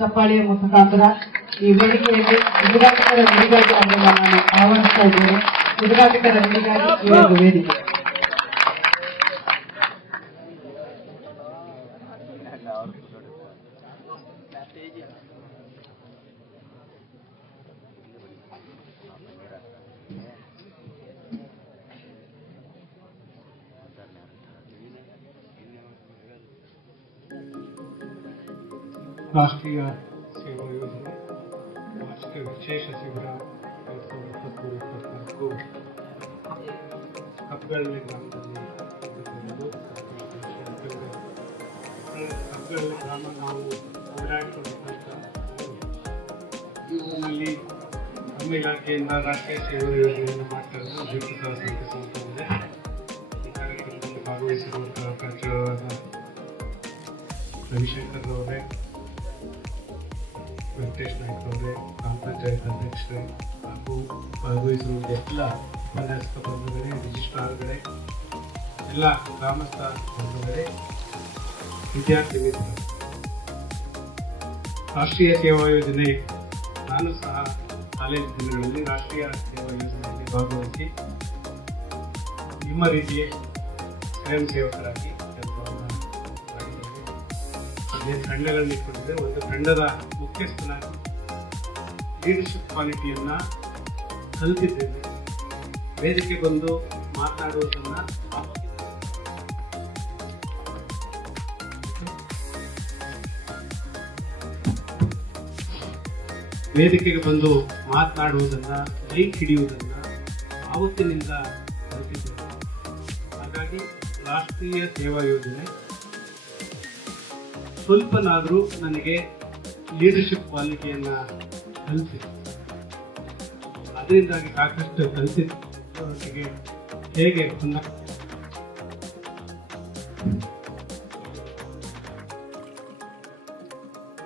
ಚಪ್ಪಾಳೆಯ ಮುಖಾಂತರ ಈ ವೇದಿಕೆಯಲ್ಲಿ ಉದ್ಘಾಟಕರ ನುಡಿಗಾಗಿ ಅವರನ್ನು ನಾನು ಆಹ್ವಾನಿಸ್ತಾ ಇದ್ದೇನೆ. ಉದ್ಘಾಟಕರ ನುಡಿಗಾಗಿ ಈ ಒಂದು ವೇದಿಕೆ. ರಾಷ್ಟ್ರೀಯ ಸೇವಾ ಯೋಜನೆ ವಾರ್ಷಿಕ ವಿಶೇಷ ಶಿಬಿರ 2023-24 ಕಪ್ಪಗಳ್ಳಿ ಗ್ರಾಮದಲ್ಲಿ ಕಪ್ಪಗಳ್ಳಿ ಗ್ರಾಮ ನಾವು ಓಡಾಡಿಕೊಳ್ಳಬೇಕಂತ ಊರಿನಲ್ಲಿ ನಮ್ಮ ಇಲಾಖೆಯಿಂದ ರಾಷ್ಟ್ರೀಯ ಸೇವಾ ಯೋಜನೆಯನ್ನು ಮಾಡ್ತಾ ಇರೋದು ಜೀವಿತ ಸಂಸ್ಥೆ ಈ ಕಾರ್ಯಕ್ರಮದಲ್ಲಿ ಭಾಗವಹಿಸಿರುವಂತಹ ಪ್ರಾಚಾರ್ಯರಾದ ರವಿಶಂಕರ್ ಅವರೇ, ವೆಂಕಟೇಶ್ ನಾಯ್ಕ ಅವರೇ, ಗ್ರಾಮ ಪಂಚಾಯತ್ ಅಧ್ಯಕ್ಷರೇ ಹಾಗೂ ಭಾಗವಹಿಸಿರುವ ಎಲ್ಲ ಉಪನ್ಯಾಸಕ ಬಂಧುಗಳೇ, ರಿಜಿಸ್ಟ್ರಾರ್ಗಳೇ, ಎಲ್ಲ ಗ್ರಾಮಸ್ಥ ಬಂಧುಗಳೇ, ವಿದ್ಯಾರ್ಥಿ ಮಿತ್ರರು, ರಾಷ್ಟ್ರೀಯ ಸೇವಾ ಯೋಜನೆ ನಾನು ಸಹ ಕಾಲೇಜು ದಿನಗಳಲ್ಲಿ ರಾಷ್ಟ್ರೀಯ ಸೇವಾ ಯೋಜನೆಯಲ್ಲಿ ಭಾಗವಹಿಸಿ ನಿಮ್ಮ ರೀತಿಯ ಸ್ವಯಂ ಸೇವಕರಾಗಿ ಕೆಲಸವನ್ನು ಮಾಡಿದ್ದೇವೆ. ಅದೇ ತಂಡಗಳನ್ನು ಇಟ್ಕೊಂಡಿದ್ದೆ. ಒಂದು ತಂಡದ ಮುಖ್ಯಸ್ಥನಾಗಿ ಲೀಡರ್ಶಿಪ್ ಕ್ವಾಲಿಟಿಯನ್ನ ಕಲಿತಿದ್ದೇನೆ. ವೇದಿಕೆ ಬಂದು ಮಾತನಾಡುವುದನ್ನ ವೇದಿಕೆಗೆ ಬಂದು ಮಾತನಾಡುವುದನ್ನ, ಮೈಕ್ ಹಿಡಿಯುವುದನ್ನ ಆವತ್ತಿನಿಂದ ಕಲಿತಿದ್ದೇನೆ. ಹಾಗಾಗಿ ರಾಷ್ಟ್ರೀಯ ಸೇವಾ ಯೋಜನೆ ಸ್ವಲ್ಪನಾದರೂ ನನಗೆ ಲೀಡರ್ಶಿಪ್ ಕ್ವಾಲಿಟಿಯನ್ನ ಕಲಿಸಿದೆ. ಅದರಿಂದಾಗಿ ಸಾಕಷ್ಟು ಕಲಿಸಿದ್ದೊಂದಿಗೆ ಹೇಗೆ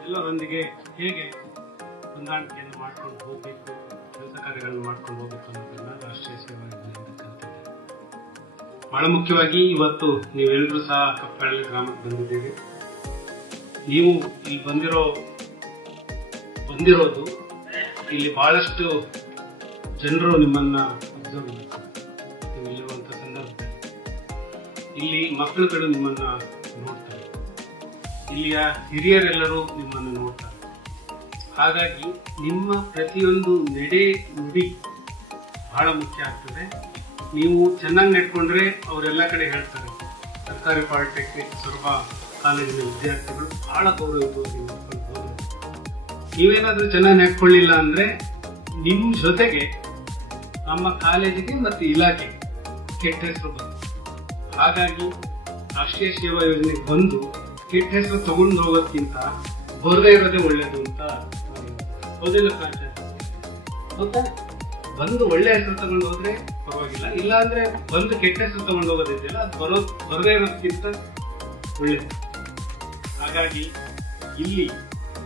ಎಲ್ಲರೊಂದಿಗೆ ಹೇಗೆ ಹೊಂದಾಣಿಕೆಯನ್ನು ಮಾಡ್ಕೊಂಡು ಹೋಗಬೇಕು, ಕೆಲಸ ಕಾರ್ಯಗಳನ್ನು ಮಾಡ್ಕೊಂಡು ಹೋಗಬೇಕು ಅನ್ನೋದನ್ನ ರಾಷ್ಟ್ರೀಯ ಸೇವಾ ಯೋಜನೆಯಿಂದ ಕಲಿತಿದ್ದೇನೆ. ಬಹಳ ಮುಖ್ಯವಾಗಿ ಇವತ್ತು ನೀವೆಲ್ಲರೂ ಸಹ ಕಪ್ಪಗಳ್ಳಿ ಗ್ರಾಮಕ್ಕೆ ಬಂದಿದ್ದೀರಿ. ನೀವು ಇಲ್ಲಿ ಬಂದಿರೋದು ಇಲ್ಲಿ ಬಹಳಷ್ಟು ಜನರು ನಿಮ್ಮನ್ನ ಅಬ್ಸರ್ವ್ ಮಾಡ್ತಾರೆ. ನೀವು ಇಲ್ಲಿರುವಂತ ಸಂದರ್ಭದಲ್ಲಿ ಇಲ್ಲಿ ಮಕ್ಕಳುಗಳು ನಿಮ್ಮನ್ನ ನೋಡ್ತಾರೆ, ಇಲ್ಲಿಯ ಹಿರಿಯರೆಲ್ಲರೂ ನಿಮ್ಮನ್ನು ನೋಡ್ತಾರೆ. ಹಾಗಾಗಿ ನಿಮ್ಮ ಪ್ರತಿಯೊಂದು ನಡೆ ನುಡಿ ಬಹಳ ಮುಖ್ಯ ಆಗ್ತದೆ. ನೀವು ಚೆನ್ನಾಗಿ ನಡ್ಕೊಂಡ್ರೆ ಅವರೆಲ್ಲ ಕಡೆ ಹೇಳ್ತಾರೆ. ಸರ್ಕಾರಿ ಪಾಲಿಟೆಕ್ನಿಕ್ ಸೊರಬ ಕಾಲೇಜಿನ ವಿದ್ಯಾರ್ಥಿಗಳು ಬಹಳ ಗೌರವವಾಗಿ ನೋಡ್ಕೊಂಡು ಹೋದ್ರು. ನೀವೇನಾದ್ರೂ ಚೆನ್ನಾಗಿ ನಡ್ಕೊಳ್ಳಿಲ್ಲ ಅಂದ್ರೆ ನಿಮ್ ಜೊತೆಗೆ ನಮ್ಮ ಕಾಲೇಜಿಗೆ ಮತ್ತು ಇಲಾಖೆಗೆ ಕೆಟ್ಟ ಹೆಸರು ಬರುತ್ತೆ. ಹಾಗಾಗಿ ರಾಷ್ಟ್ರೀಯ ಸೇವಾ ಯೋಜನೆಗೆ ಬಂದು ಕೆಟ್ಟ ಹೆಸರು ತಗೊಂಡು ಹೋಗೋದಕ್ಕಿಂತ ಬರದೇ ಇರೋದೇ ಒಳ್ಳೇದು ಅಂತ ಹೋದಿಲ್ಲ ಪ್ರಾಚಾರ್ಯ. ಹೌದಾ? ಬಂದು ಒಳ್ಳೆ ಹೆಸರು ತಗೊಂಡು ಹೋದ್ರೆ ಪರವಾಗಿಲ್ಲ, ಇಲ್ಲ ಅಂದ್ರೆ ಬಂದು ಕೆಟ್ಟ ಹೆಸರು ತಗೊಂಡು ಹೋಗೋದಿದೆಯಲ್ಲ, ಅದು ಬರದೇ ಇರೋದಕ್ಕಿಂತ ಒಳ್ಳೇದು. ಹಾಗಾಗಿ ಇಲ್ಲಿ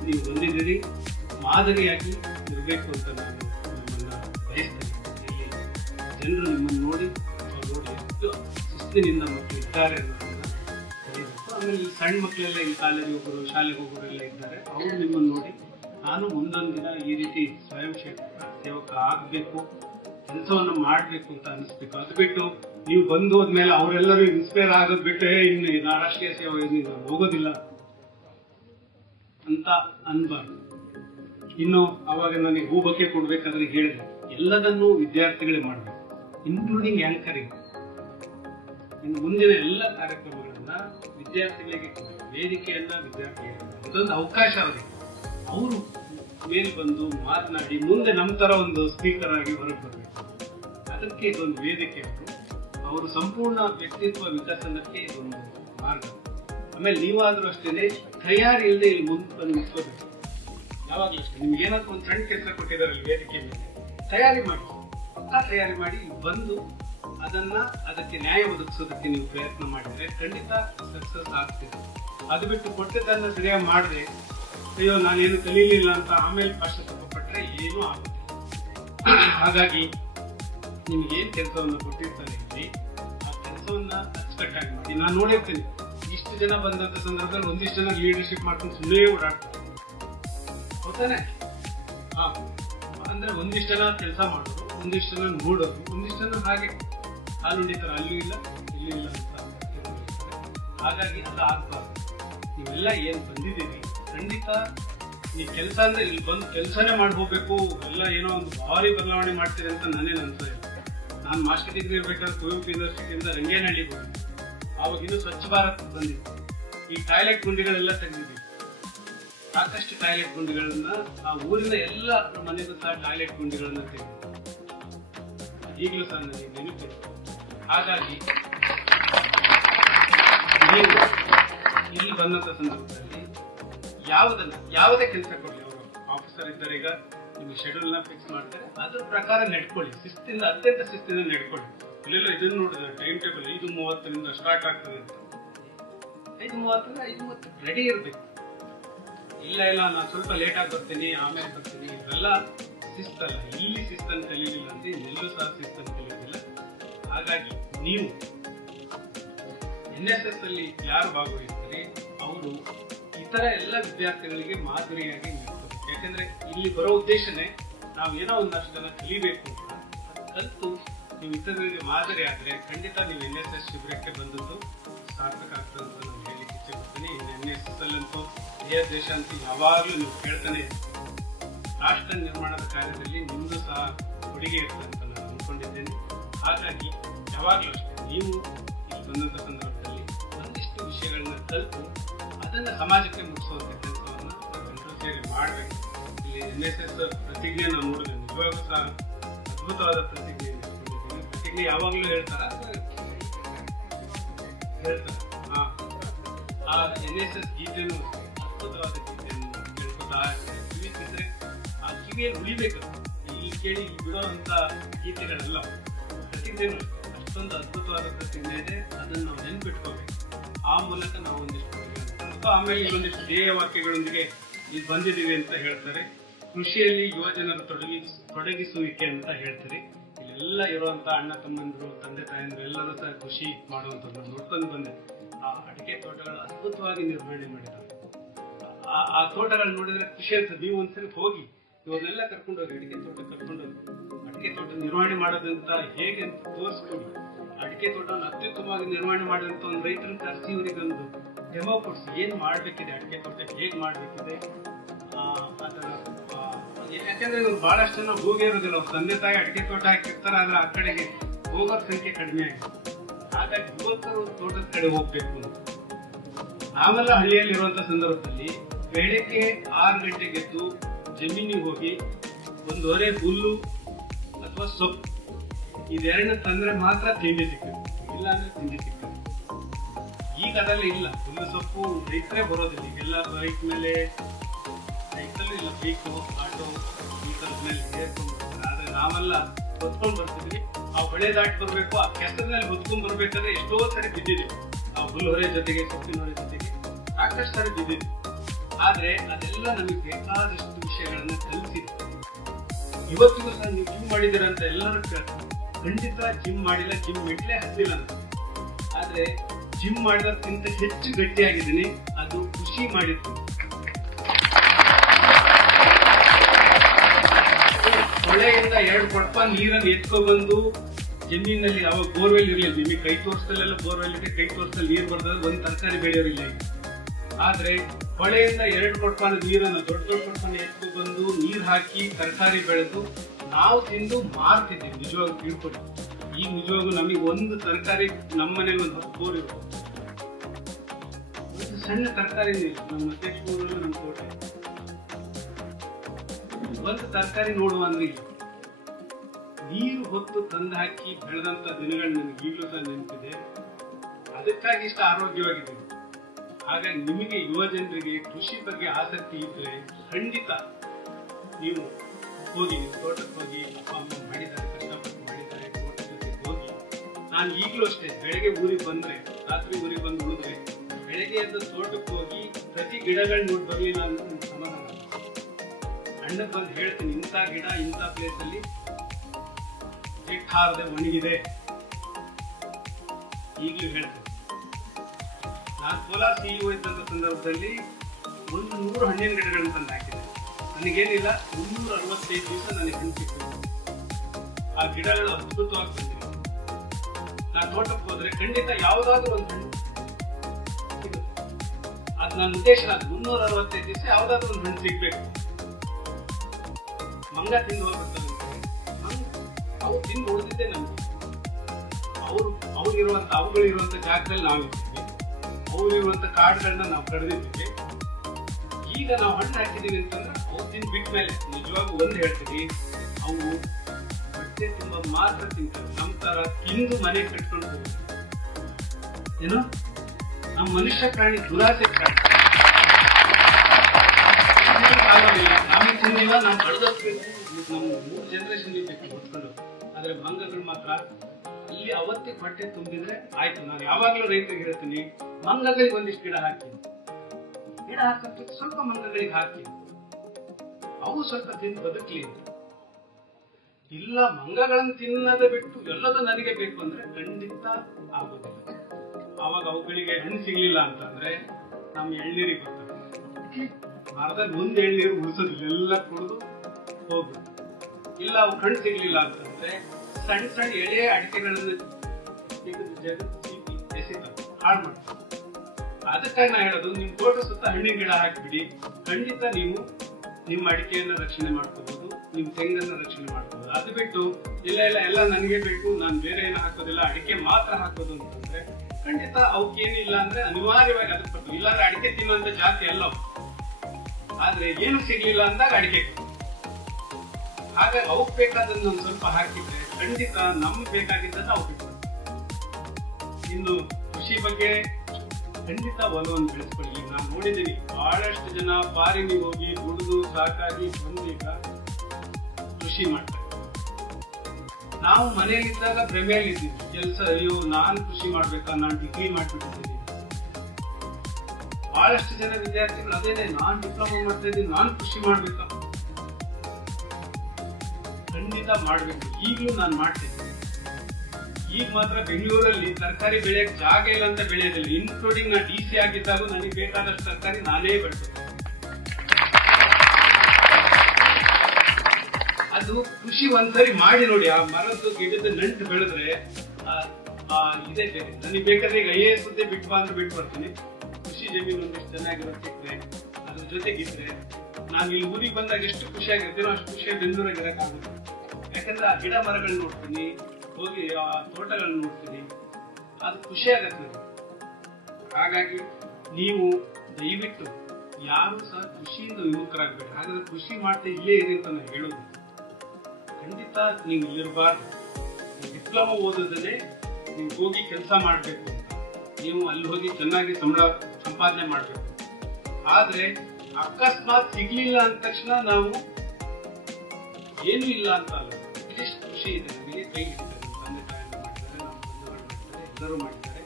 ನೀವು ಬಂದಿದ್ದೀರಿ, ಮಾದರಿಯಾಗಿ ಇರಬೇಕು ಅಂತ ನಾನು ನಿಮ್ಮನ್ನ ಬಯಸ್ತೇನೆ. ಇಲ್ಲಿ ಜನರು ನಿಮ್ಮನ್ನು ನೋಡಿ ಎಷ್ಟು ಶಿಸ್ತಿನಿಂದ ಮಕ್ಕಳು ಇದ್ದಾರೆ ಅನ್ನೋದನ್ನ ಕಲಿಬೇಕು. ಆಮೇಲೆ ಈ ಸಣ್ಣ ಮಕ್ಕಳೆಲ್ಲ ಈ ಕಾಲೇಜಿಗೆ ಹೋಗೋರು, ಶಾಲೆಗೆ ಹೋಗೋರು ಎಲ್ಲ ಇದ್ದಾರೆ. ಅವರು ನಿಮ್ಮನ್ನು ನೋಡಿ ನಾನು ಮುಂದೊಂದು ದಿನ ಈ ರೀತಿ ಸ್ವಯಂ ಸೇವಕ ಆಗ್ಬೇಕು, ಕೆಲಸವನ್ನು ಮಾಡ್ಬೇಕು ಅಂತ ಅನಿಸ್ಬೇಕು. ಅದು ಬಿಟ್ಟು ನೀವು ಬಂದು ಹೋದ್ಮೇಲೆ ಅವರೆಲ್ಲರೂ ಇನ್ಸ್ಪೈರ್ ಆಗೋದ್ ಬಿಟ್ಟು ಇನ್ನು ರಾಷ್ಟ್ರೀಯ ಸೇವಾ ಯೋಜನೆ ನಾನು ಹೋಗೋದಿಲ್ಲ ಅಂತ ಅನ್ಬಾರ್ದು. ಇನ್ನು ಅವಾಗ ನನಗೆ ಹೂ ಬಕ್ಕೆ ಕೊಡ್ಬೇಕಾದ್ರೆ ಹೇಳಿದೆ, ಎಲ್ಲದನ್ನೂ ವಿದ್ಯಾರ್ಥಿಗಳೇ ಮಾಡಬೇಕು, ಇನ್ಕ್ಲೂಡಿಂಗ್ ಆಂಕರಿಂಗ್. ಇನ್ನು ಮುಂದಿನ ಎಲ್ಲ ಕಾರ್ಯಕ್ರಮಗಳನ್ನ ವಿದ್ಯಾರ್ಥಿಗಳಿಗೆ ಕೊಡಬೇಕು, ವೇದಿಕೆಯನ್ನ ವಿದ್ಯಾರ್ಥಿಗಳಿಗೆ ಇದೊಂದು ಅವಕಾಶ ಅವರಿಗೆ. ಅವರು ಮೇಲೆ ಬಂದು ಮಾತನಾಡಿ ಮುಂದೆ ನಮ್ಮ ತರ ಒಂದು ಸ್ಪೀಕರ್ ಆಗಿ ಹೊರಗೆ ಬರಬೇಕು. ಅದಕ್ಕೆ ಇದೊಂದು ವೇದಿಕೆ. ಅವರು ಸಂಪೂರ್ಣ ವ್ಯಕ್ತಿತ್ವ ವಿಕಸನಕ್ಕೆ ಇದೊಂದು ಮಾರ್ಗ. ಆಮೇಲೆ ನೀವಾದ್ರೂ ಅಷ್ಟೇನೆ ತಯಾರಿ ಇಲ್ಲದೆ ಇಲ್ಲಿ ಮುಂದೆ ಬಂದು ನಿಂತ್ಕೋಬೇಕು. ಯಾವಾಗಲೂ ಅಷ್ಟೇ, ನಿಮ್ಗೆ ಏನಾದ್ರು ಒಂದು ಸಣ್ಣ ಕೆಲಸ ಕೊಟ್ಟಿದ್ದಾರೆ ವೇದಿಕೆ ಮೇಲೆ, ತಯಾರಿ ಮಾಡಿ, ಪಕ್ಕಾ ತಯಾರಿ ಮಾಡಿ ಬಂದು ಅದಕ್ಕೆ ನ್ಯಾಯ ಒದಗಿಸೋದಕ್ಕೆ ನೀವು ಪ್ರಯತ್ನ ಮಾಡಿದ್ರೆ ಖಂಡಿತ ಸಕ್ಸಸ್ ಆಗ್ತೀರಿ. ಅದು ಬಿಟ್ಟು ಕೊಟ್ಟಿದ್ದನ್ನ ಸರಿಯಾಗಿ ಮಾಡದೆ ಅಯ್ಯೋ ನಾನೇನು ಕಲೀಲಿಲ್ಲ ಅಂತ ಆಮೇಲೆ ಪಶ್ಚಾತ್ತಾಪ ಪಟ್ರೆ ಏನೂ ಆಗುತ್ತೆ. ಹಾಗಾಗಿ ನಿಮ್ಗೆ ಏನ್ ಕೆಲಸವನ್ನ ಕೊಟ್ಟಿರ್ತಾರೆ ಇಲ್ಲಿ, ಆ ಕೆಲಸವನ್ನ ಅಚ್ಚುಕಟ್ಟಾಗಿ ಮಾಡಿ. ನಾನು ನೋಡಿರ್ತೀನಿ, ಇಷ್ಟು ಜನ ಬಂದಂತ ಸಂದರ್ಭದಲ್ಲಿ ಒಂದಿಷ್ಟು ಜನ ಲೀಡರ್ಶಿಪ್ ಮಾಡ್ಕೊಂಡು ಸುಮ್ಮನೆ ಓಡಾಡ್ತಾರೆ. ತಾನೆ? ಅಂದ್ರೆ ಒಂದಿಷ್ಟನ ಕೆಲಸ ಮಾಡೋದು, ಒಂದಿಷ್ಟನ ನೋಡೋದು, ಒಂದಿಷ್ಟನ ಹಾಗೆ ಹಾಲುಂಡಿ ತರ ಅಲ್ಲೂ ಇಲ್ಲ ಇಲ್ಲೂ ಇಲ್ಲ ಅಂತ. ಹಾಗಾಗಿ ಅದು ಆಗ್ಬಾರ್ದು. ನೀವೆಲ್ಲ ಏನ್ ಬಂದಿದ್ದೀರಿ ಖಂಡಿತ ನೀವು ಕೆಲಸ ಅಂದ್ರೆ ಇಲ್ಲಿ ಬಂದು ಕೆಲಸನೇ ಮಾಡಿ ಹೋಗ್ಬೇಕು, ಎಲ್ಲ ಏನೋ ಒಂದು ಭಾರಿ ಬದಲಾವಣೆ ಮಾಡ್ತೀರಿ ಅಂತ ನಾನೇನು ಅನ್ಸೋದಿಲ್ಲ. ನಾನು ಮಾಸ್ಟರ್ ಡಿಗ್ರಿ ಇರ್ಬೇಕಾದ್ರೆ ಕುವೆಂಪು ಯೂನಿವರ್ಸಿಟಿಯಿಂದ ರಂಗೇನಹಳ್ಳಿಗೆ ಹೋಗಿದ್ದೆ. ಆವಾಗ ಇನ್ನೂ ಸ್ವಚ್ಛ ಭಾರತ್ ಬಂದಿತ್ತು. ಈ ಟಾಯ್ಲೆಟ್ ಗುಂಡಿಗಳೆಲ್ಲ ತೆಗೆದಿದ್ವಿ. ಸಾಕಷ್ಟು ಟಾಯ್ಲೆಟ್ ಗುಂಡಿಗಳನ್ನ ಆ ಊರಿನ ಎಲ್ಲ ಮನೆಗೂ ಸಹ ಟಾಯ್ಲೆಟ್ ಗುಂಡಿಗಳನ್ನ ತೆಗೆದಿದ್ವಿ. ಈಗಲೂ ಸಹ ನನಗೆ ನೆನಪಿದೆ. ಹಾಗಾಗಿ ನೀವು ಇಲ್ಲಿ ಬಂದಂತ ಸಂದರ್ಭದಲ್ಲಿ ಯಾವುದೇ ಕೆಲಸ ಕೊಡಲಿ, ಅವರು ಆಫೀಸರ್ ಇದ್ದಾರೆ, ಈಗ ನಿಮ್ಗೆ ಶೆಡ್ಯೂಲ್ ನ ಫಿಕ್ಸ್ ಮಾಡ್ತಾರೆ, ಅದ್ರ ಪ್ರಕಾರ ನಡ್ಕೊಳ್ಳಿ. ಶಿಸ್ತಿಂದ, ಅತ್ಯಂತ ಶಿಸ್ತಿಂದ ನಡ್ಕೊಳ್ಳಿ. ಇಲ್ಲೆಲ್ಲ ಇದನ್ನು ನೋಡಿದ್ರೆ ಟೈಮ್ ಟೇಬಲ್ 5:30 ಸ್ಟಾರ್ಟ್ ಆಗ್ತದೆ ಅಂತ. 5:30 5:30 ರೆಡಿ ಇರ್ಬೇಕು. ಇಲ್ಲ ನಾನು ಸ್ವಲ್ಪ ಲೇಟ್ ಆಗಿ ಬರ್ತೀನಿ, ಆಮೇಲೆ ಬರ್ತೀನಿ, ಇವೆಲ್ಲ ಶಿಸ್ತಲ್ಲ. ಇಲ್ಲಿ ಶಿಸ್ತನ್ನು ಕಲಿಯಲಿಲ್ಲ ಅಂದ್ರೆ ಇನ್ನೆಲ್ಲೂ ಸಹ ಶಿಸ್ತನ್ನು ಕಲಿಯೋದಿಲ್ಲ. ಹಾಗಾಗಿ ನೀವು NSS ಅಲ್ಲಿ ಯಾರು ಭಾಗವಹಿಸ್ತಾರೆ ಅವರು ಇತರ ಎಲ್ಲ ವಿದ್ಯಾರ್ಥಿಗಳಿಗೆ ಮಾದರಿಯಾಗಿ ನಿಲ್ತಾರೆ. ಯಾಕಂದ್ರೆ ಇಲ್ಲಿ ಬರೋ ಉದ್ದೇಶನೇ ನಾವು ಏನೋ ಒಂದಷ್ಟು ಜನ ಕಲಿಬೇಕು ಅಂತ. ಕಲಿತು ನೀವು ಇತರರಿಗೆ ಮಾದರಿ ಆದ್ರೆ ಖಂಡಿತ ನೀವು NSS ಶಿಬಿರಕ್ಕೆ ಬಂದದ್ದು ಸಾರ್ಥಕ ಆಗ್ತದೆ ಅಂತ ನಾನು ಹೇಳಿಕ್ಕೆ ಇಚ್ಛೆ ಪಡ್ತೀನಿ. NSS ಅಲ್ಲಂತೂ ದೇಶ ಅಂತ ಯಾವಾಗ್ಲೂ ನೀವು ಕೇಳ್ತಾನೆ ರಾಷ್ಟ್ರ ನಿರ್ಮಾಣದ ಕಾರ್ಯದಲ್ಲಿ ನಿಮ್ದು ಸಹ ಕೊಡುಗೆ ಇರ್ತದೆ ಅಂತ ನಾನು ಅನ್ಕೊಂಡಿದ್ದೇನೆ. ಹಾಗಾಗಿ ಯಾವಾಗ್ಲೂ ಅಷ್ಟೇ ನೀವು ಇಲ್ಲಿ ಬಂದಂತ ಸಂದರ್ಭದಲ್ಲಿ ಒಂದಿಷ್ಟು ವಿಷಯಗಳನ್ನ ಕಲಿತು ಅದನ್ನ ಸಮಾಜಕ್ಕೆ ಮುಗಿಸುವಂತ ಕೆಲಸವನ್ನ ಎಲ್ಲರೂ ಸೇರಿ ಮಾಡ್ಬೇಕು. ಇಲ್ಲಿ NSS ಪ್ರತಿಜ್ಞೆ ನಾವು ನೋಡಿದ್ರೆ ನಿಜವಾಗೂ ಸಹ ಅದ್ಭುತವಾದ ಪ್ರತಿಜ್ಞೆ. ಪ್ರತಿಜ್ಞೆ ಯಾವಾಗ್ಲೂ ಹೇಳ್ತಾರ ಆ NSS ಗೀತೆಯನ್ನು ಅದ್ಭುತವಾದ ಗೀತೆಯನ್ನು ಕೇಳ್ಕೊತಾ ಕಿವಿದ್ರೆ ಆ ಕಿವಿಯಲ್ಲಿ ಉಳಿಬೇಕು. ಇಲ್ಲಿ ಕೇಳಿ ಇಲ್ಲಿ ಬಿಡುವಂತ ಗೀತೆಗಳೆಲ್ಲ ಪ್ರತಿಜ್ಞೆ ಅಷ್ಟೊಂದು ಅದ್ಭುತವಾದ ಪ್ರತಿಜ್ಞೆ ಇದೆ. ಅದನ್ನು ನಾವು ನೆನ್ಪಿಟ್ಕೋಬೇಕು. ಆ ಮೂಲಕ ನಾವು ಒಂದಿಷ್ಟು ಆಮೇಲೆ ಇಲ್ಲೊಂದಿಷ್ಟು ಧ್ಯೇಯ ವಾಕ್ಯಗಳೊಂದಿಗೆ ಇಲ್ಲಿ ಬಂದಿದ್ದೀವಿ ಅಂತ ಹೇಳ್ತಾರೆ. ಕೃಷಿಯಲ್ಲಿ ಯುವಜನರ ತೊಡಗಿಸುವಿಕೆ ಅಂತ ಹೇಳ್ತಾರೆ. ಇಲ್ಲೆಲ್ಲ ಇರುವಂತ ಅಣ್ಣ ತಮ್ಮಂದ್ರು, ತಂದೆ ತಾಯಂದ್ರು ಎಲ್ಲರೂ ಸಹ ಕೃಷಿ ಮಾಡುವಂತದ್ದು ನೋಡ್ಕೊಂಡು ಬಂದೆ. ಆ ಅಡಿಕೆ ತೋಟಗಳು ಅದ್ಭುತವಾಗಿ ನಿರ್ವಹಣೆ ಮಾಡಿದ್ದಾರೆ. ಆ ತೋಟಗಳು ನೋಡಿದ್ರೆ ಖುಷಿ ಅನ್ಸುತ್ತೆ. ನೀವು ಒಂದ್ಸರಿ ಹೋಗಿ ಇವನ್ನೆಲ್ಲ ಕರ್ಕೊಂಡೋಗಿ ಅಡಿಕೆ ತೋಟ ಕರ್ಕೊಂಡೋಗಿ ಅಡಿಕೆ ತೋಟ ನಿರ್ವಹಣೆ ಮಾಡೋದಂತ ಹೇಗೆ ಅಂತ ತೋರಿಸ್ಕೊಡಿ. ಅಡಿಕೆ ತೋಟವನ್ನು ಅತ್ಯುತ್ತಮವಾಗಿ ನಿರ್ವಹಣೆ ಮಾಡಿದಂತ ಒಂದು ರೈತರನ್ನ ಕರೆಸಿ ಇವರಿಗೊಂದು ಡೆಮೋ ಕೊಡಿಸಿ ಏನ್ ಮಾಡ್ಬೇಕಿದೆ, ಅಡಿಕೆ ತೋಟ ಹೇಗ್ ಮಾಡ್ಬೇಕಿದೆ ಅದರ. ಯಾಕಂದ್ರೆ ಇವ್ರು ಬಹಳಷ್ಟು ಜನ ಹೋಗಿ ಇರೋದಿಲ್ಲ. ಅವ್ರ ತಂದೆ ತಾಯಿ ಅಡಿಕೆ ತೋಟ ಹಾಕಿರ್ತಾರೆ, ಆದ್ರೆ ಆ ಕಡೆಗೆ ಹೋಗೋರ್ ಸಂಖ್ಯೆ ಕಡಿಮೆ ಆಗಿದೆ. ಹಾಗಾಗಿ ಯುವಕರು ತೋಟದ ಕಡೆ ಹೋಗ್ಬೇಕು ಅಂತ. ನಾವೆಲ್ಲ ಹಳ್ಳಿಯಲ್ಲಿ ಇರುವಂತ ಸಂದರ್ಭದಲ್ಲಿ ಬೆಳಗ್ಗೆ 6 ಗಂಟೆಗೆ ಎದ್ದು ಜಮೀನಿಗೆ ಹೋಗಿ ಒಂದು ಹೊರೆ ಹುಲ್ಲು ಅಥವಾ ಸೊಪ್ಪು ಇದೆರಡನ್ನ ತಂದ್ರೆ ಮಾತ್ರ ತಿಂಡಿ ಸಿಕ್ಕದು, ಇಲ್ಲ ಅಂದ್ರೆ ತಿಂಡಿ ಸಿಕ್ಕದು. ಈಗ ಅದೆಲ್ಲ ಇಲ್ಲ. ಹುಲ್ಲು ಸೊಪ್ಪು ರೈತರೇ ಬರೋದಿಲ್ಲ. ಈಗೆಲ್ಲ ಬೈಕ್ ಮೇಲೆ, ಸೈಕಲ್ ಇಲ್ಲ, ಬೈಕು, ಆಟೋ ಈ ತರದ ಮೇಲೆ ಏರ್ಕೊಂಡು ಬರ್ತಾರೆ. ಆದ್ರೆ ನಾವೆಲ್ಲ ಹೊತ್ಕೊಂಡ್ ಬರ್ತಿದ್ವಿ. ಆ ಹೊಳೆ ದಾಟಿ ಬರ್ಬೇಕು, ಆ ಕೆಸರಿನಲ್ಲಿ ಹೊತ್ಕೊಂಡ್ ಬರ್ಬೇಕಾದ್ರೆ ಎಷ್ಟೋ ಸರಿ ಬಿದ್ದಿದ್ದೀವಿ. ಆ ಹುಲ್ಲು ಹೊರೆ ಜೊತೆಗೆ, ಸೊಪ್ಪಿನ ಹೊರೆ ಜೊತೆಗೆ ಸಾಕಷ್ಟು ಸರಿ ಬಿದ್ದಿದ್ವಿ. ಆದ್ರೆ ಅದೆಲ್ಲ ನಮಗೆ ಬೇಕಾದಷ್ಟು ವಿಷಯಗಳನ್ನ ಕಲಿಸಿದೆ. ಇವತ್ತಿಗೂ ಸಹ ನೀವು ಜಿಮ್ ಮಾಡಿದಿರ ಅಂತ ಎಲ್ಲರೂ ಕೇಳ್ತಾರೆ. ಖಂಡಿತ ಜಿಮ್ ಮಾಡಿಲ್ಲ, ಜಿಮ್ ಮೆಟ್ಲೆ ಹತ್ತಿಲ್ಲ ಅಂತ. ಆದ್ರೆ ಜಿಮ್ ಮಾಡೋದಕ್ಕಿಂತ ಹೆಚ್ಚು ಗಟ್ಟಿಯಾಗಿದ್ದೀನಿ. ಅದು ಖುಷಿ ಮಾಡಿದ್ದು. ಹೊಳೆಯಿಂದ 2 ಕೊಡಪ ನೀರನ್ನು ಎತ್ಕೊಬಂದು ಜಮೀನಲ್ಲಿ ಅವಾಗ ಬೋರ್ವೆಲ್ ಇರಲಿಲ್ಲ. ನಿಮಗೆ ಕೈ ತೋರಿಸಲೆಲ್ಲ ಬೋರ್ವೆಲ್ ಇದೆ, ಕೈ ತೋರಿಸಲ್ಲಿ ನೀರು ಬರ್ತದೆ, ಒಂದು ತರಕಾರಿ ಬೆಳೆಯೋರಿಲ್ಲ. ಆದ್ರೆ ಹೊಳೆಯಿಂದ 2 ಕೊಡಪ ನೀರನ್ನು ದೊಡ್ಡ ಕೊಡಪನ ಎತ್ಕೊಬಂದು ನೀರ್ ಹಾಕಿ ತರಕಾರಿ ಬೆಳೆದು ನಾವು ತಿಂದು ಮಾರ್ತಿದ್ದೀವಿ. ನಿಜವಾಗ್ಲೂ ತಿಳ್ಕೊಡಿ. ಈಗ ನಿಜವಾಗ್ಲೂ ನಮಗೆ ಒಂದು ತರಕಾರಿ ನಮ್ಮ ಮನೇಲಿ ಒಂದು 10 ಬೋರ್ ಇರ್ಬೋದು. ಒಂದು ಸಣ್ಣ ತರಕಾರಿ ನಮ್ಮ ಮತ್ತೇಶ್ವರಲ್ಲಿ ನಮ್ಮ ತೋಟ ಒಂದು ತರಕಾರಿ ನೋಡುವ ಅಂದ್ರೆ ನೀರು ಹೊತ್ತು ತಂದು ಹಾಕಿ ಬೆಳೆದಂತ ದಿನಗಳು ನನಗೆ ಈಗಲೂ ಸಹ ನೆನಪಿದೆ. ಅದಕ್ಕಾಗಿ ಇಷ್ಟ ಆರೋಗ್ಯವಾಗಿದ್ದೀನಿ. ಹಾಗಾಗಿ ನಿಮಗೆ ಯುವ ಜನರಿಗೆ ಕೃಷಿ ಬಗ್ಗೆ ಆಸಕ್ತಿ ಇದ್ರೆ ಖಂಡಿತ ನೀವು ಹೋಗಿ, ನೀವು ತೋಟಕ್ಕೆ ಹೋಗಿ. ಅಪ್ಪ ಅಮ್ಮ ಮಾಡಿದ್ದಾರೆ, ಕಷ್ಟಪಟ್ಟು ಮಾಡಿದ್ದಾರೆ, ತೋಟದ ಜೊತೆ ಹೋಗಿ. ನಾನು ಈಗಲೂ ಅಷ್ಟೇ ಬೆಳಗ್ಗೆ ಊರಿಗೆ ಬಂದ್ರೆ, ರಾತ್ರಿ ಊರಿಗೆ ಬಂದು ಉಳಿದ್ರೆ, ಬೆಳಗ್ಗೆ ಎದ್ದು ತೋಟಕ್ಕೆ ಹೋಗಿ ಪ್ರತಿ ಗಿಡಗಳನ್ನ ನೋಡಿ ಬರ್ಲಿ. ನಾನು ಸಮಾಧಾನ ಅಣ್ಣಕ್ಕೆ ಬಂದು ಹೇಳ್ತೀನಿ, ಇಂಥ ಗಿಡ ಇಂಥ ಪ್ಲೇಸ್ ಅಲ್ಲಿ ಹಾರದೆ ಒಣಗಿದೆ. ಈಗಲೂ ಹೇಳ್ತೇನೆ. ನಾನು ಕೋಲಾರ CEO ಇದ್ದಂತ ಸಂದರ್ಭದಲ್ಲಿ 100 ಹಣ್ಣಿನ ಗಿಡಗಳನ್ನ ತಂದು ಹಾಕಿದೆ. ನನ್ನ ನನಗೇನಿಲ್ಲ 365 ದಿವಸ ನನಗೆ ಹಣ್ಣು ಸಿಗ್ತದೆ. ಆ ಗಿಡಗಳು ಅದ್ಭುತವಾಗಿ ಬಂದಿವೆ. ನಾನು ತೋಟಕ್ಕೆ ಹೋದ್ರೆ ಖಂಡಿತ ಯಾವ್ದಾದ್ರು ಒಂದು ಹಣ್ಣು ಸಿಗುತ್ತೆ. ಅದು ನನ್ನ ಉದ್ದೇಶ. 365 ದಿವಸ ಯಾವ್ದಾದ್ರು ಒಂದು ಹಣ್ಣು ಸಿಗ್ಬೇಕು. ಮಂಗ ತಿಂದು ಹೋಗ್ಬಿಡ್ತದೆ. ಅವು ತಿಂದು ಉಳಿದಿದ್ದೆ ನಮ್ಗೆ. ಅವುಗಳಿರುವಂತ ಜಾಗದಲ್ಲಿ ನಾವಿರ್ತೀವಿ. ಅವರಿರುವಂತ ಕಾಡುಗಳನ್ನ ನಾವು ಕಡಿದಿದ್ದೀವಿ. ಈಗ ನಾವು ಹಣ್ಣು ಹಾಕಿದೀವಿ ಅಂತಂದ್ರೆ ಅವು ತಿಂದು ಬಿಟ್ಟ ಮೇಲೆ ನಿಜವಾಗೂ ಒಂದು ಹೇಳ್ತೀವಿ, ಅವು ಹೊಟ್ಟೆ ತುಂಬಾ ಮಾತ್ರ ತಿಂತವೆ. ನಮ್ ತರ ತಿಂದು ಮನೆ ಕಟ್ಕೊಂಡು ಹೋಗುತ್ತೆ. ಏನು ನಮ್ಮ ಮನುಷ್ಯ ಪ್ರಾಣಿ ದುರಾಸೆ ಪ್ರಾಣಿ. ನಮಗೆ ತಿಂದಿಲ್ಲ, ನಾವು ಕಳೆದೋಗ್ಬೇಕು. ನಮ್ಮ 3 ಜನರೇಷನ್ ಬೇಕು ಹೊತ್ಕೊಂಡು. ಆದ್ರೆ ಮಂಗಗಳು ಮಾತ್ರ ಅಲ್ಲಿ ಅವತ್ತಿಗೆ ಹೊಟ್ಟೆ ತುಂಬಿದ್ರೆ ಆಯ್ತು. ನಾನು ಯಾವಾಗ್ಲೂ ರೈತರಿಗೆ ಹೇಳ್ತೀನಿ, ಮಂಗಗಳಿಗೆ ಒಂದಿಷ್ಟು ಗಿಡ ಹಾಕಿ. ಗಿಡ ಹಾಕಕ್ಕೆ ಸ್ವಲ್ಪ ಮಂಗಗಳಿಗೆ ಹಾಕಿ, ಅವು ಸ್ವಲ್ಪ ತಿಂದು ಬದುಕಲಿ. ಇಲ್ಲ ಮಂಗಗಳನ್ನು ತಿನ್ನದ ಬಿಟ್ಟು ಎಲ್ಲದೂ ನನಗೆ ಬೇಕು ಅಂದ್ರೆ ಖಂಡಿತ ಆಗೋದಿಲ್ಲ. ಆವಾಗ ಅವುಗಳಿಗೆ ಹಣ್ಣು ಸಿಗ್ಲಿಲ್ಲ ಅಂತಂದ್ರೆ ನಮ್ಮ ಎಳ್ನೀರಿಗೆ ಬರ್ತವೆ. ಮರದಲ್ಲಿ ಒಂದು ಎಳ್ನೀರು ಉಳಿಸೋದಿಲ್ಲ, ಎಲ್ಲ ಕುಡಿದು ಹೋಗುದು. ಇಲ್ಲ ಅವು ಹಣ್ಣು ಸಿಗ್ಲಿಲ್ಲ ಅಂತಂದ್ರೆ ಸಣ್ಣ ಸಣ್ಣ ಎಳೆ ಅಡಿಕೆಗಳನ್ನು ಎಸಿತವೆ, ಹಾಳು ಮಾಡ್ತವೆ. ಅದಕ್ಕಾಗಿ ನಾ ಹೇಳೋದು, ನಿಮ್ ತೋಟ ಸುತ್ತ ಹಣ್ಣಿನ ಗಿಡ ಹಾಕಿಬಿಡಿ. ಖಂಡಿತ ನೀವು ನಿಮ್ಮ ಅಡಿಕೆಯನ್ನ ರಕ್ಷಣೆ ಮಾಡ್ಕೋಬಹುದು, ನಿಮ್ ತೆಂಗನ್ನ ರಕ್ಷಣೆ ಮಾಡ್ಕೋಬಹುದು. ಅದು ಬಿಟ್ಟು ಇಲ್ಲ ಎಲ್ಲ ನನಗೆ ಬೇಕು, ನಾನು ಬೇರೆ ಏನು ಹಾಕೋದಿಲ್ಲ, ಅಡಿಕೆ ಮಾತ್ರ ಹಾಕೋದು ಅಂತಂದ್ರೆ ಖಂಡಿತ ಅವಕ್ಕೇನಿಲ್ಲ ಅಂದ್ರೆ ಅನಿವಾರ್ಯವಾಗಿ ಅದಕ್ಕೆ ಬರ್ತವೆ. ಇಲ್ಲಾಂದ್ರೆ ಅಡಿಕೆ ತಿನ್ನುವಂತ ಜಾತಿ ಎಲ್ಲವು. ಆದ್ರೆ ಏನು ಸಿಗ್ಲಿಲ್ಲ ಅಂದಾಗ ಅಡಿಕೆ. ಹಾಗಾಗಿ ಅವಕ್ ಬೇಕಾದನ್ನ ಒಂದು ಸ್ವಲ್ಪ ಹಾಕಿದ್ರೆ ಖಂಡಿತ ನಮ್ಗೆ ಬೇಕಾಗಿದ್ದನ್ನ ಅವು ಬಿಟ್ಟು. ಇನ್ನು ಕೃಷಿ ಬಗ್ಗೆ ಖಂಡಿತ ಒಲವನ್ನು ಬೆಳೆಸ್ಕೊಳ್ಳಿ. ನಾನು ನೋಡಿದ್ದೀನಿ ಬಹಳಷ್ಟು ಜನ ಫಾರಿನಿಗೆ ಹೋಗಿ ದುಡಿದು ಸಾಕಾಗಿ ಬಂದೀಗ ಕೃಷಿ ಮಾಡ್ತಾರೆ. ನಾವು ಮನೆಯಲ್ಲಿದ್ದಾಗ ಭ್ರಮೆಯಲ್ಲಿದ್ದೀವಿ. ಕೆಲಸ, ಅಯ್ಯೋ ನಾನು ಕೃಷಿ ಮಾಡ್ಬೇಕಾ, ನಾನು ಡಿಗ್ರಿ ಮಾಡ್ಬಿಟ್ಟಿದ್ದೀನಿ. ಬಹಳಷ್ಟು ಜನ ವಿದ್ಯಾರ್ಥಿಗಳು ಅದೇನೆ, ನಾನ್ ಡಿಪ್ಲೊಮಾ ಮಾಡ್ತಾ ಇದ್ದೀನಿ, ನಾನು ಕೃಷಿ ಮಾಡ್ಬೇಕಾ. ಖಂಡಿತ ಮಾಡ್ಬೇಕು. ಈಗಲೂ ನಾನು ಮಾಡ್ತೇನೆ. ಈಗ ಮಾತ್ರ ಬೆಂಗಳೂರಲ್ಲಿ ತರಕಾರಿ ಬೆಳೆಯಕ್ಕೆ ಜಾಗ ಇಲ್ಲ ಅಂತ ಬೆಳೆಯೋದಿಲ್ಲ. ಇನ್ಕ್ಲೂಡಿಂಗ್ ನಾ DC ಆಗಿದ್ದಾಗ ನನಗೆ ಬೇಕಾದಷ್ಟು ತರಕಾರಿ ನಾನೇ ಬೆಳೆಸೋದು. ಅದು ಕೃಷಿ ಒಂದ್ಸರಿ ಮಾಡಿ ನೋಡಿ. ಆ ಮರದ್ದು ಗಿಡದ ನಂಟು ಬೆಳೆದ್ರೆ ಇದೇ ಬೇರೆ. ನನಗೆ ಬೇಕಾದ್ರೆ ಈಗ IAS ಹುದ್ದೆ ಬಿಟ್ಟು ಅಂದ್ರೆ ಬಿಟ್ಟು ಬರ್ತೀನಿ. ಕೃಷಿ ಜಮೀನು ಒಂದಿಷ್ಟು ಚೆನ್ನಾಗಿರುತ್ತೆ, ಅದ್ರ ಜೊತೆಗಿದ್ರೆ ನಾನು ಇಲ್ಲಿ ಊರಿಗೆ ಬಂದಾಗ ಎಷ್ಟು ಖುಷಿಯಾಗಿರ್ತೀನೋ ಅಷ್ಟು ಖುಷಿಯಾಗಿ ಬೆಂಗಳೂರಾಗಿರಕ್ಕಾಗುತ್ತೆ. ಯಾಕಂದ್ರೆ ಆ ಗಿಡ ಮರಗಳನ್ನ ನೋಡ್ತೀನಿ, ಹೋಗಿ ಆ ತೋಟಗಳನ್ನ ನೋಡ್ತೀನಿ, ಅದು ಖುಷಿ ಆಗತ್ತೆ ನನಗೆ. ಹಾಗಾಗಿ ನೀವು ದಯವಿಟ್ಟು ಯಾರು ಸಹ ಕೃಷಿಯಿಂದ ವಿಮುಖರಾಗಬೇಡಿ. ಹಾಗಾದ್ರೆ ಕೃಷಿ ಮಾಡ್ತಾ ಇಲ್ಲೇ ಇರಿ ಅಂತ ನಾನು ಹೇಳೋದು. ಖಂಡಿತ ನೀವು ಇಲ್ಲಿರಬಾರ್ದು. ಡಿಪ್ಲೊಮಾ ಓದೋದನ್ನೇ ನೀವು ಹೋಗಿ ಕೆಲಸ ಮಾಡಬೇಕು ಅಂತ, ನೀವು ಅಲ್ಲಿ ಹೋಗಿ ಚೆನ್ನಾಗಿ ಸಂಬಳ ಸಂಪಾದನೆ ಮಾಡಬೇಕು. ಆದ್ರೆ ಅಕಸ್ಮಾತ್ ಸಿಗ್ಲಿಲ್ಲ ಅಂದ ತಕ್ಷಣ ನಾವು ಏನು ಇಲ್ಲ ಅಂತ ಅಲ್ಲ, ಎಷ್ಟು ಖುಷಿ ಇದೆ ನಮಗೆ. ಕೈ ಹಿಡಿತಾರೆ, ತಂದೆ ತಾಯಿಗಳು ಮಾಡಿದ್ದಾರೆ, ನಮ್ಮ ಬಂಧುಗಳು ಮಾಡಿದ್ದಾರೆ, ಎಲ್ಲರೂ ಮಾಡಿದ್ದಾರೆ,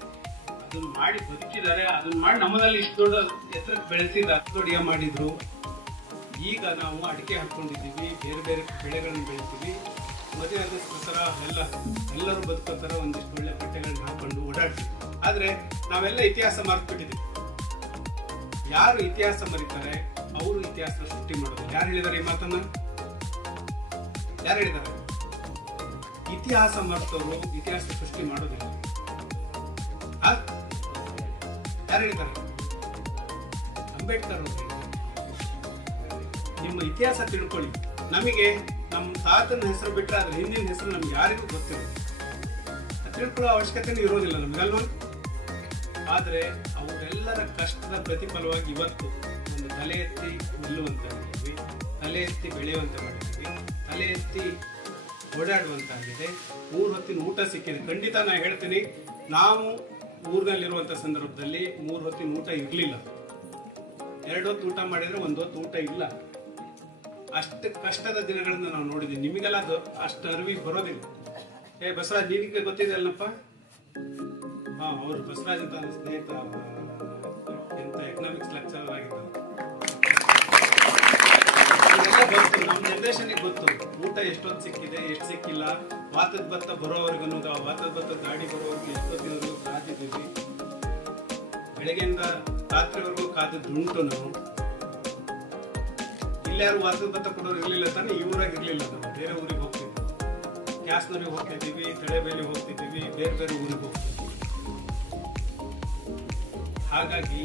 ಅದನ್ನ ಮಾಡಿ ಬದುಕಿದ್ದಾರೆ. ಅದನ್ನ ಮಾಡಿ ನಮ್ಮಲ್ಲಿ ಇಷ್ಟು ದೊಡ್ಡ ಎತ್ತರಕ್ಕೆ ಬೆಳೆಸಿದ್ದಾರೆ, ದೊಡ್ಡ ಮಾಡಿದ್ರು. ಈಗ ನಾವು ಅಡಿಕೆ ಹಾಕೊಂಡಿದ್ದೀವಿ, ಬೇರೆ ಬೇರೆ ಬೆಳೆಗಳನ್ನ ಬೆಳಿತೀವಿ. ಮದುವೆ ಆಗೋಸ್ಕರ ಎಲ್ಲರೂ ಬದುಕೋತರ ಒಂದಿಷ್ಟು ಒಳ್ಳೆ ಬಟ್ಟೆಗಳನ್ನ ಹಾಕೊಂಡು ಓಡಾಡ್ತೀವಿ. ಆದ್ರೆ ನಾವೆಲ್ಲ ಇತಿಹಾಸ ಮರೆತುಬಿಟ್ಟಿದ್ದೀವಿ. ಯಾರು ಇತಿಹಾಸ ಮರೀತಾರೆ ಅವರು ಇತಿಹಾಸ ಸೃಷ್ಟಿ ಮಾಡೋದು. ಯಾರು ಹೇಳಿದ್ದಾರೆ ಈ ಮಾತನ್ನ? ಯಾರು ಹೇಳಿದ್ದಾರೆ? ಇತಿಹಾಸ ಮರೆತವರು ಇತಿಹಾಸ ಸೃಷ್ಟಿ ಮಾಡೋದಿಲ್ಲ. ಯಾರು ಹೇಳಿದ್ದಾರೆ? ಅಂಬೇಡ್ಕರ್ ಅವರು. ನಿಮ್ಮ ಇತಿಹಾಸ ತಿಳ್ಕೊಳ್ಳಿ. ನಮಗೆ ನಮ್ಮ ತಾತನ ಹೆಸರು ಬಿಟ್ಟರೆ ಅದ್ರ ಹಿಂದಿನ ಹೆಸರು ನಮ್ಗೆ ಯಾರಿಗೂ ಗೊತ್ತಿಲ್ಲ. ತಿಳ್ಕೊಳ್ಳೋ ಅವಶ್ಯಕತೆ ಇರೋದಿಲ್ಲ ನಮ್ಗಲ್ವಾ? ಆದ್ರೆ ಅವರೆಲ್ಲರ ಕಷ್ಟದ ಪ್ರತಿಫಲವಾಗಿ ಇವತ್ತು ಒಂದು ತಲೆ ಎತ್ತಿ ನಿಲ್ಲುವಂತಾಗಿದ್ದೀವಿ, ತಲೆ ಎತ್ತಿ ಬೆಳೆಯುವಂತೆ ಮಾಡಿದ್ದೀವಿ, ತಲೆ ಎತ್ತಿ ಓಡಾಡುವಂತಾಗಿದೆ. 3 ಹೊತ್ತಿನ ಊಟ ಸಿಕ್ಕಿದೆ. ಖಂಡಿತ ನಾ ಹೇಳ್ತೀನಿ, ನಾವು ಊರಿನಲ್ಲಿರುವಂತ ಸಂದರ್ಭದಲ್ಲಿ 3 ಹೊತ್ತಿನ ಊಟ ಇರ್ಲಿಲ್ಲ. 2 ಹೊತ್ತು ಊಟ ಮಾಡಿದ್ರೆ 1 ಹೊತ್ತು ಊಟ ಇಲ್ಲ. ಅಷ್ಟು ಕಷ್ಟದ ದಿನಗಳನ್ನ ನಾವು ನೋಡಿದ್ದೀವಿ. ನಿಮಗೆಲ್ಲ ಅದು ಅಷ್ಟು ಅರಿವಿಗೆ ಬರೋದಿಲ್ಲ. ಬಸವರಾಜ್, ನಿನಗೆ ಗೊತ್ತಿದೆ ಅಲ್ಲಪ್ಪ? ಅವರು ಬಸವರಾಜ್ ಅಂತ ಸ್ನೇಹಿತ, ಎಂತ ಎಕನಾಮಿಕ್ಸ್ ಲೆಕ್ಚರರ್ ಆಗಿದ್ದಾರೆ. ಗೊತ್ತು, ನಮ್ಮ ಜನರೇಷನ್ಗೆ ಗೊತ್ತು ಊಟ ಎಷ್ಟೊತ್ತು ಸಿಕ್ಕಿದೆ, ಎಷ್ಟು ಸಿಕ್ಕಿಲ್ಲ. ವಾತದ ಭತ್ತ ಬರೋವರೆಗೂ, ವಾತದ ಭತ್ತ ಗಾಡಿ ಬರೋವರೆಗೂ ಎಷ್ಟೊತ್ತಿನವರೆಗೂ ಕಾದಿದ್ದೀವಿ. ಬೆಳಗ್ಗೆಯಿಂದ ರಾತ್ರಿವರೆಗೂ ಕಾದದ್ದುಂಟು ನಾವು. ಇಲ್ಲಿ ಯಾರು ವಾಸದ ಭತ್ತ ಕೊಡೋರು ಇರ್ಲಿಲ್ಲ ತಾನೆ, ಈ ಊರಾಗ ಇರ್ಲಿಲ್ಲ, ನಾವು ಬೇರೆ ಊರಿಗೆ ಹೋಗ್ತಿದ್ವಿ, ಕ್ಯಾಸ್ನೂರಿಗೆ ಹೋಗ್ತಿದ್ದೀವಿ, ತಳೆಬೇಲಿ ಹೋಗ್ತಿದ್ದೀವಿ, ಬೇರೆ ಬೇರೆ ಊರಿಗೆ ಹೋಗ್ತಿದ್ವಿ. ಹಾಗಾಗಿ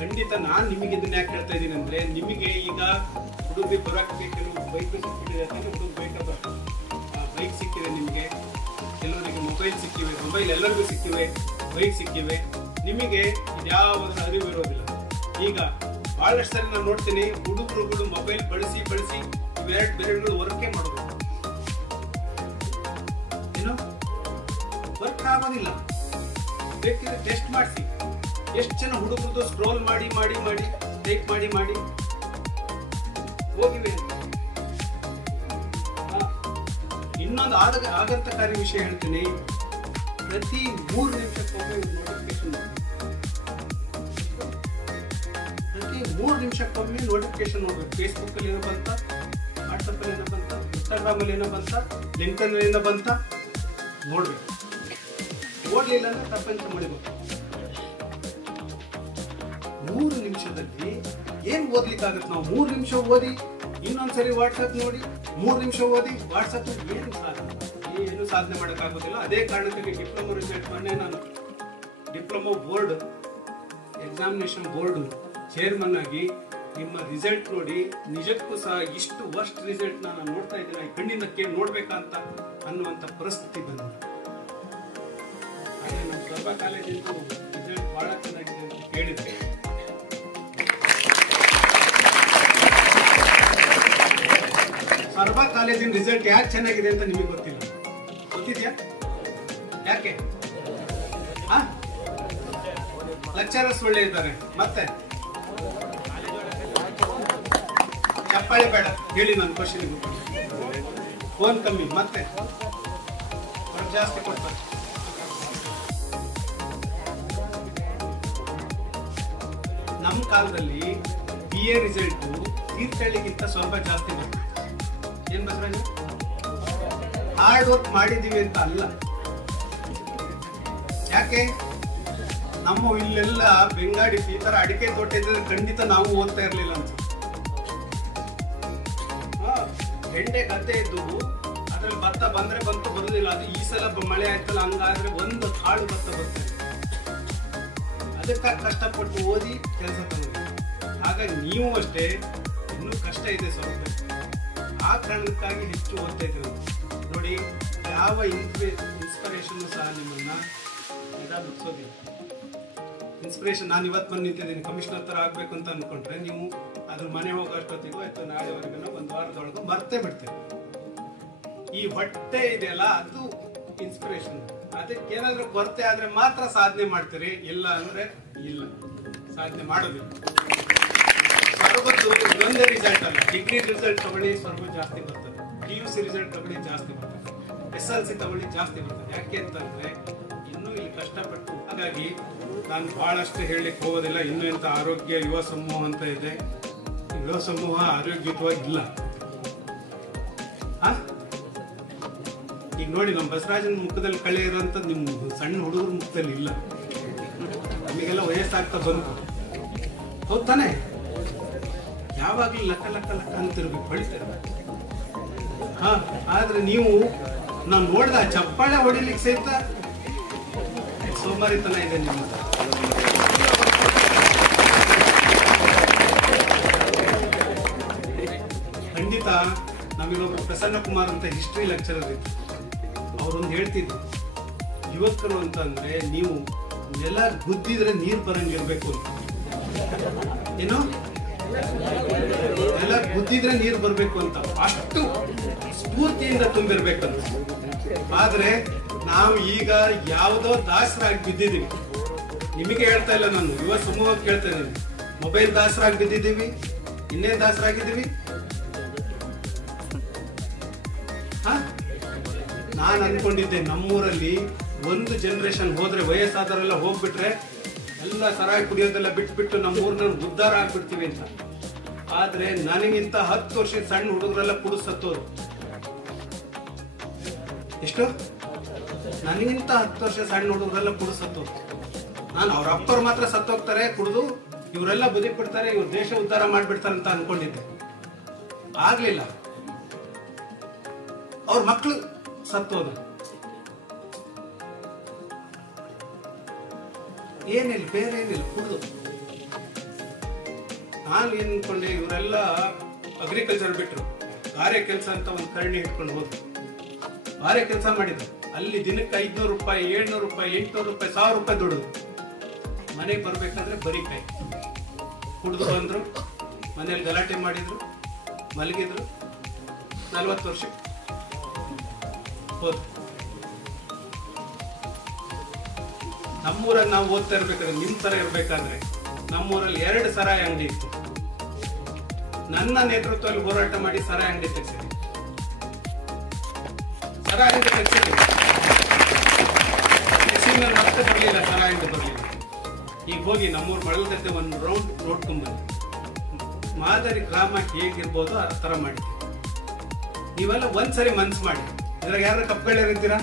ಖಂಡಿತ ನಾನ್ ನಿಮಗೆ ಇದನ್ನ ಯಾಕೆ ಹೇಳ್ತಾ ಇದ್ದೀನಿ ಅಂದ್ರೆ, ನಿಮಗೆ ಈಗ ಹುಡುಗಿ ಬರೋಕ್ಕೆ ಕೆಲವು ಬೈಕ್ ಸಿಕ್ಕಿದೆ ಅಂತಾನೆ ಹುಡುಗ ಬೈಕ್ ಸಿಕ್ಕಿದೆ ನಿಮಗೆ, ಕೆಲವರಿಗೆ ಮೊಬೈಲ್ ಸಿಕ್ಕಿವೆ, ಮೊಬೈಲ್ ಎಲ್ಲರಿಗೂ ಸಿಕ್ಕಿವೆ, ಬೈಕ್ ಸಿಕ್ಕಿವೆ, ನಿಮಗೆ ಇದ್ಯಾವುದರ ಅರಿವು ಇರೋದಿಲ್ಲ. ಈಗ ಬಹಳಷ್ಟು ಸರಿ ನಾನು ನೋಡ್ತೀನಿ ಹುಡುಗರುಗಳು ಮೊಬೈಲ್ ಬಳಸಿ ಇವೆರಡು ಬೆರಳುಗಳು ವರ್ಕೇ ಮಾಡೋದು, ಏನು ವರ್ಕ್ ಆಗೋದಿಲ್ಲ. ಬೇಕಿದ್ರೆ ಟೆಸ್ಟ್ ಮಾಡಿಸಿ, ಎಷ್ಟು ಜನ ಹುಡುಗರದು ಸ್ಕ್ರೋಲ್ ಮಾಡಿ ಟೈಪ್ ಮಾಡಿ ಹೋಗಿವೆ ಅಂತ. ಇನ್ನೊಂದು ಆಗಂತಕಾರಿ ವಿಷಯ ಹೇಳ್ತೀನಿ, ಪ್ರತಿ 3 ನಿಮಿಷಕ್ಕೊಮ್ಮೆ ನೋಟಿಫಿಕೇಶನ್, ಪ್ರತಿ 3 ನಿಮಿಷಕ್ಕೊಮ್ಮೆ ನೋಟಿಫಿಕೇಶನ್ ನೋಡ್ಬೇಕು. ಫೇಸ್ಬುಕ್ ಅಲ್ಲಿ ಏನೋ ಬಂತ, ವಾಟ್ಸಪ್ ಅಲ್ಲಿ ಏನೋ ಬಂತ, ಇನ್ಸ್ಟಾಗ್ರಾಮ್ ಅಲ್ಲಿ ಏನೋ ಬಂತ, ಲಿಂಕ್ಡ್ಇನ್ ಅಲ್ಲಿ ಏನೋ ಬಂತ ನೋಡ್ಬೇಕು. ಓಡ್ಲಿಲ್ಲ ಅಂದ್ರೆ ಪ್ರಪಂಚ ಮಾಡಿಬೇಕು. 3 ನಿಮಿಷದಲ್ಲಿ ಏನ್ ಓದ್ಲಿಕ್ಕಾಗತ್ತೆ? ನಾವು 3 ನಿಮಿಷ ಓದಿ ಇನ್ನೊಂದ್ಸರಿ ವಾಟ್ಸಪ್ ನೋಡಿ, 3 ನಿಮಿಷ ಓದಿ ವಾಟ್ಸಪ್ ಏನು ಸಾಧನೆ ಮಾಡಕ್ಕಾಗೋದಿಲ್ಲ. ಅದೇ ಕಾರಣಕ್ಕೆ ಡಿಪ್ಲೊಮಾ ರಿಸಲ್ಟ್ ಮೊನ್ನೆ ನಾನು diploma board examination board chairman ಆಗಿ ನಿಮ್ಮ ರಿಸಲ್ಟ್ ನೋಡಿ ನಿಜಕ್ಕೂ ಸಹ ಇಷ್ಟು ವರ್ಸ್ಟ್ ರಿಸಲ್ಟ್ ನಾನು ನೋಡ್ತಾ ಇದ್ದೀನಿ, ಕಣ್ಣಿಂದ ನೋಡ್ಬೇಕಂತ ಅನ್ನುವಂತ ಪರಿಸ್ಥಿತಿ ಬಂದಿದೆ. ಹಾಗೆ ನಮ್ಮ ಪ್ರಭಾ ಕಾಲೇಜಿಂದು ರಿಸಲ್ಟ್ ಬಹಳ ಚೆನ್ನಾಗಿದೆ ಅಂತ ಕೇಳಿದ್ದೆ. ಸರ್ಬಾ ಕಾಲೇಜಿನ ರಿಸಲ್ಟ್ ಯಾಕೆ ಚೆನ್ನಾಗಿದೆ ಅಂತ ನಿಮಗೆ ಗೊತ್ತಿಲ್ಲ, ಗೊತ್ತಿದ್ಯಾ? ಯಾಕೆ? ಲೆಕ್ಚರರ್ಸ್ ಒಳ್ಳೆ ಇದ್ದಾರೆ, ಮತ್ತೆ ಚಪ್ಪಾಳೆ ಬೇಡ ಹೇಳಿ, ನನ್ನ ಕ್ವಶನ್ ಫೋನ್ ಕಮ್ಮಿ, ಮತ್ತೆ ಜಾಸ್ತಿ ಕೊಡ್ತಾರೆ. ನಮ್ಮ ಕಾಲದಲ್ಲಿ BA ರಿಸಲ್ಟ್ ತೀರ್ಥಹಳ್ಳಿಗಿಂತ ಸ್ವಲ್ಪ ಜಾಸ್ತಿ ಬರ್ತದೆ. ಏನ್ ಬಸರಾಜ್, ಹಾರ್ಡ್ ವರ್ಕ್ ಮಾಡಿದೀವಿ ಅಂತ ಅಲ್ಲ. ಯಾಕೆ? ನಮ್ಮ ಇಲ್ಲೆಲ್ಲ ಬೆಂಗಾಡಿ ಈ ತರ ಅಡಿಕೆ ತೋಟ ಇದ್ರೆ ಖಂಡಿತ ನಾವು ಓದ್ತಾ ಇರ್ಲಿಲ್ಲ ಅಂತ. ಬೆಂಡೆ ಗದ್ದೆ ಇದ್ದು ಅದ್ರಲ್ಲಿ ಭತ್ತ ಬಂದ್ರೆ ಬಂತು, ಬರುದಿಲ್ಲ. ಅದು ಈ ಸಲ ಮಳೆ ಆಯ್ತಲ್ಲ, ಹಂಗಾದ್ರೆ ಒಂದು ಕಾಳು ಭತ್ತ ಬರ್ತದೆ. ಅದಕ್ಕಾಗಿ ಕಷ್ಟಪಟ್ಟು ಓದಿ ಕೆಲಸ ತಗೊಂಡು. ಹಾಗಾಗಿ ನೀವು ಅಷ್ಟೇ, ಇನ್ನೂ ಕಷ್ಟ ಇದೆ ಸ್ವಲ್ಪ. ಆ ಕಾರಣಕ್ಕಾಗಿ ಹೆಚ್ಚು ಓದ್ತಾ ಇದ್ರು. ನೋಡಿ, ಯಾವ ಇನ್ಸ್ಪಿರೇಷನ್ ಸಹ ನಿಮ್ಮನ್ನ ಮುಗಿಸೋದಿಲ್ಲ. ಇನ್ಸ್ಪಿರೇಷನ್, ನಾನು ಇವತ್ತು ಬಂದು ನಿಂತಿದ್ದೀನಿ ಕಮಿಷನರ್ ತರ ಆಗ್ಬೇಕು ಅಂತ ಅನ್ಕೊಂಡ್ರೆ, ನೀವು ಅದ್ರ ಮನೆ ಹೋಗೋಷ್ಟೊತ್ತಿಗೂ ಆಯ್ತು ನಾಳೆವರೆಗೂ ಒಂದು ವಾರದೊಳಗೂ ಮರ್ತೇ ಬಿಡ್ತೀರಿ. ಈ ಹೊಟ್ಟೆ ಇದೆಯಲ್ಲ, ಅದು ಇನ್ಸ್ಪಿರೇಷನ್. ಅದಕ್ಕೆ ಏನಾದ್ರೂ ಕೊರತೆ ಆದ್ರೆ ಮಾತ್ರ ಸಾಧನೆ ಮಾಡ್ತೀರಿ, ಇಲ್ಲ ಅಂದ್ರೆ ಇಲ್ಲ, ಸಾಧನೆ ಮಾಡೋದಿಲ್ಲ. ಸರ್ವದ್ದು ಇದೊಂದೇ ರಿಸಲ್ಟ್ ಅಲ್ಲ, ಡಿಗ್ರಿ ರಿಸಲ್ಟ್ ತಗೊಳ್ಳಿ ಸ್ವಲ್ಪ ಜಾಸ್ತಿ ಬರ್ತದೆ, PUC ರಿಸಲ್ಟ್ ತಗೊಳ್ಳಿ ಜಾಸ್ತಿ ಬರ್ತದೆ, SLC ತಗೊಳ್ಳಿ ಜಾಸ್ತಿ ಬರ್ತದೆ. ಯಾಕೆ ಅಂತಂದ್ರೆ ಇನ್ನೂ ಇಲ್ಲಿ ಕಷ್ಟಪಟ್ಟು. ಹಾಗಾಗಿ ನಾನು ಬಹಳಷ್ಟು ಹೇಳಲಿಕ್ಕೆ ಹೋಗೋದಿಲ್ಲ. ಇನ್ನೂ ಎಂತ ಆರೋಗ್ಯ ಯುವ ಸಮೂಹ ಅಂತ ಇದೆ, ಯುವ ಸಮೂಹ ಆರೋಗ್ಯಯುತವಾಗಿಲ್ಲ. ಈಗ ನೋಡಿ, ನಮ್ಮ ಬಸವರಾಜನ ಮುಖದಲ್ಲಿ ಕಳೆ ಇರೋಂಥದ್ದು ನಿಮ್ಮ ಸಣ್ಣ ಹುಡುಗರ ಮುಖದಲ್ಲಿ ಇಲ್ಲ. ನಮಗೆಲ್ಲ ವಯಸ್ಸಾಗ್ತಾ ಬಂತು, ಹೌದ್ ತಾನೆ? ಯಾವಾಗ್ಲೂ ಲಕ್ಕ ಲಕ್ಕ ಲಕ್ಕ ಅಂತಿರ್ಬೇಕು, ಹೊಳಿತಾರೆ. ಆದ್ರೆ ನೀವು ನಾವು ನೋಡ್ದ ಚಪ್ಪಾಳೆ ಹೊಡಿಲಿಕ್ಕೆ ಸಹಿತ ಸೋಮಾರಿತನ ಇದೆ ನಿಮ್ಮ. ಖಂಡಿತ ನಾವಿಲ್ಲೊಬ್ಬ ಪ್ರಸನ್ನ ಕುಮಾರ್ ಅಂತ ಹಿಸ್ಟ್ರಿ ಲೆಕ್ಚರರ್ ಇತ್ತು. ಅವರೊಂದು ಹೇಳ್ತಿದ್ರು, ಯುವಕರು ಅಂತ ಅಂದ್ರೆ ನೀವು ನೆಲ ಗುದ್ದಿದ್ರೆ ನೀರ್ ಬರಂಗಿರ್ಬೇಕು ಅಂತ. ಏನು? ನೆಲ ಗುದ್ದಿದ್ರೆ ನೀರ್ ಬರ್ಬೇಕು ಅಂತ, ಅಷ್ಟು ಸ್ಫೂರ್ತಿಯಿಂದ ತುಂಬಿರ್ಬೇಕಂತ. ಆದ್ರೆ ನಾವು ಈಗ ಯಾವುದೋ ದಾಸರಾಗಿ ಬಿದ್ದಿದ್ದೀವಿ. ನಿಮಗೆ ಹೇಳ್ತಾ ಇಲ್ಲ ನಾನು, ಯುವ ಸಮೂಹಕ್ಕೆ ಹೇಳ್ತಾ ಇದ್ದೀನಿ. ಮೊಬೈಲ್ ದಾಸರಾಗಿ ಬಿದ್ದಿದ್ದೀವಿ, ಇನ್ನೇನ್ ದಾಸರಾಗಿದ್ದೀವಿ? ನಾನು ಅನ್ಕೊಂಡಿದ್ದೆ ನಮ್ಮೂರಲ್ಲಿ ಒಂದು ಜನರೇಷನ್ ಹೋದ್ರೆ, ವಯಸ್ಸಾದವರೆಲ್ಲ ಹೋಗ್ಬಿಟ್ರೆ ಎಲ್ಲ ಸರಾಯಿ ಕುಡಿಯೋದೆಲ್ಲ ಬಿಟ್ಬಿಟ್ಟು ನಮ್ಮೂರ್ನ ಉದ್ಧಾರ ಆಗ್ಬಿಡ್ತೀವಿ ಅಂತ. ಆದ್ರೆ ನನಗಿಂತ 10 ವರ್ಷದ ಸಣ್ಣ ಹುಡುಗರೆಲ್ಲ ಕುಡಿದು ಸತ್ತೋರು. ಎಷ್ಟು? ನನಗಿಂತ 10 ವರ್ಷ ಸಣ್ಣ ಹುಡುಗರೆಲ್ಲ ಕುಡಿದು ಸತ್ತೋರು. ನಾನು ಅವ್ರ ಅಪ್ಪರು ಮಾತ್ರ ಸತ್ತೋಗ್ತಾರೆ ಕುಡಿದು, ಇವರೆಲ್ಲ ಬದುಕಿ ಬಿಡ್ತಾರೆ, ಇವ್ರು ದೇಶ ಉದ್ಧಾರ ಮಾಡ್ಬಿಡ್ತಾರೆ ಅಂತ ಅನ್ಕೊಂಡಿದ್ದೆ. ಆಗ್ಲಿಲ್ಲ. ಅವ್ರ ಮಕ್ಕಳು ಸತ್ತೋದ. ಏನಿಲ್ಲ, ಬೇರೆ ಏನಿಲ್ಲ, ಕುಡಿದು. ನಾನು ಏನ್ ಅನ್ಕೊಂಡೆ, ಇವರೆಲ್ಲ ಅಗ್ರಿಕಲ್ಚರ್ ಬಿಟ್ರು, ಗಾರೆ ಕೆಲಸ ಅಂತ ಒಂದು ಕರಣಿ ಇಟ್ಕೊಂಡು ಹೋದ್ರು. ಗಾರೆ ಕೆಲಸ ಮಾಡಿದ್ರು. ಅಲ್ಲಿ ದಿನಕ್ಕೆ 500 ರೂಪಾಯಿ, 700 ರೂಪಾಯಿ, 800 ರೂಪಾಯಿ, 1000 ರೂಪಾಯಿ ದುಡಿದು ಮನೆಗೆ ಬರ್ಬೇಕಾದ್ರೆ ಬರೀ ಕೈ. ಕುಡಿದು ಬಂದ್ರು, ಮನೇಲಿ ಗಲಾಟೆ ಮಾಡಿದ್ರು, ಮಲಗಿದ್ರು. 40 ವರ್ಷ ಹೋದ್ರು. ನಮ್ಮೂರಲ್ಲಿ ನಾವು ಓದ್ತಾ ಇರ್ಬೇಕಾದ್ರೆ, ನಿಮ್ ತರ ಇರ್ಬೇಕಾದ್ರೆ, ನಮ್ಮೂರಲ್ಲಿ 2 ಸರಾಯಿ ಅಂಗಡಿ ಇತ್ತು. ನನ್ನ ನೇತೃತ್ವದಲ್ಲಿ ಹೋರಾಟ ಮಾಡಿ ಸರಾಯಿ ಅಂಗಡಿ ತೆಗೆಸಿದೆ. ಸರಾಯಿ ಅಂಗಡಿ ತೆಗೆಸಿದೆ. ಮತ್ತೆ ಬರಲಿಲ್ಲ, ಸರಾಯಿ ಅಂಗಡಿ ಬರಲಿಲ್ಲ. ಈಗ ಹೋಗಿ ನಮ್ಮೂರು ಮಳಲ್ಗದ್ದೆ ಒಂದು ರೌಂಡ್ ನೋಡ್ಕೊಂಡ್ಬಂದು ಮಾದರಿ ಗ್ರಾಮ ಹೇಗಿರ್ಬೋದು ಆ ತರ ಮಾಡಿದ್ವಿ. ನೀವೆಲ್ಲ ಒಂದ್ಸರಿ ಮನ್ಸು ಮಾಡಿ. ಇದ್ರಾಗ ಯಾರು ಕಪ್ಗಳರಿದ್ದೀರಾ?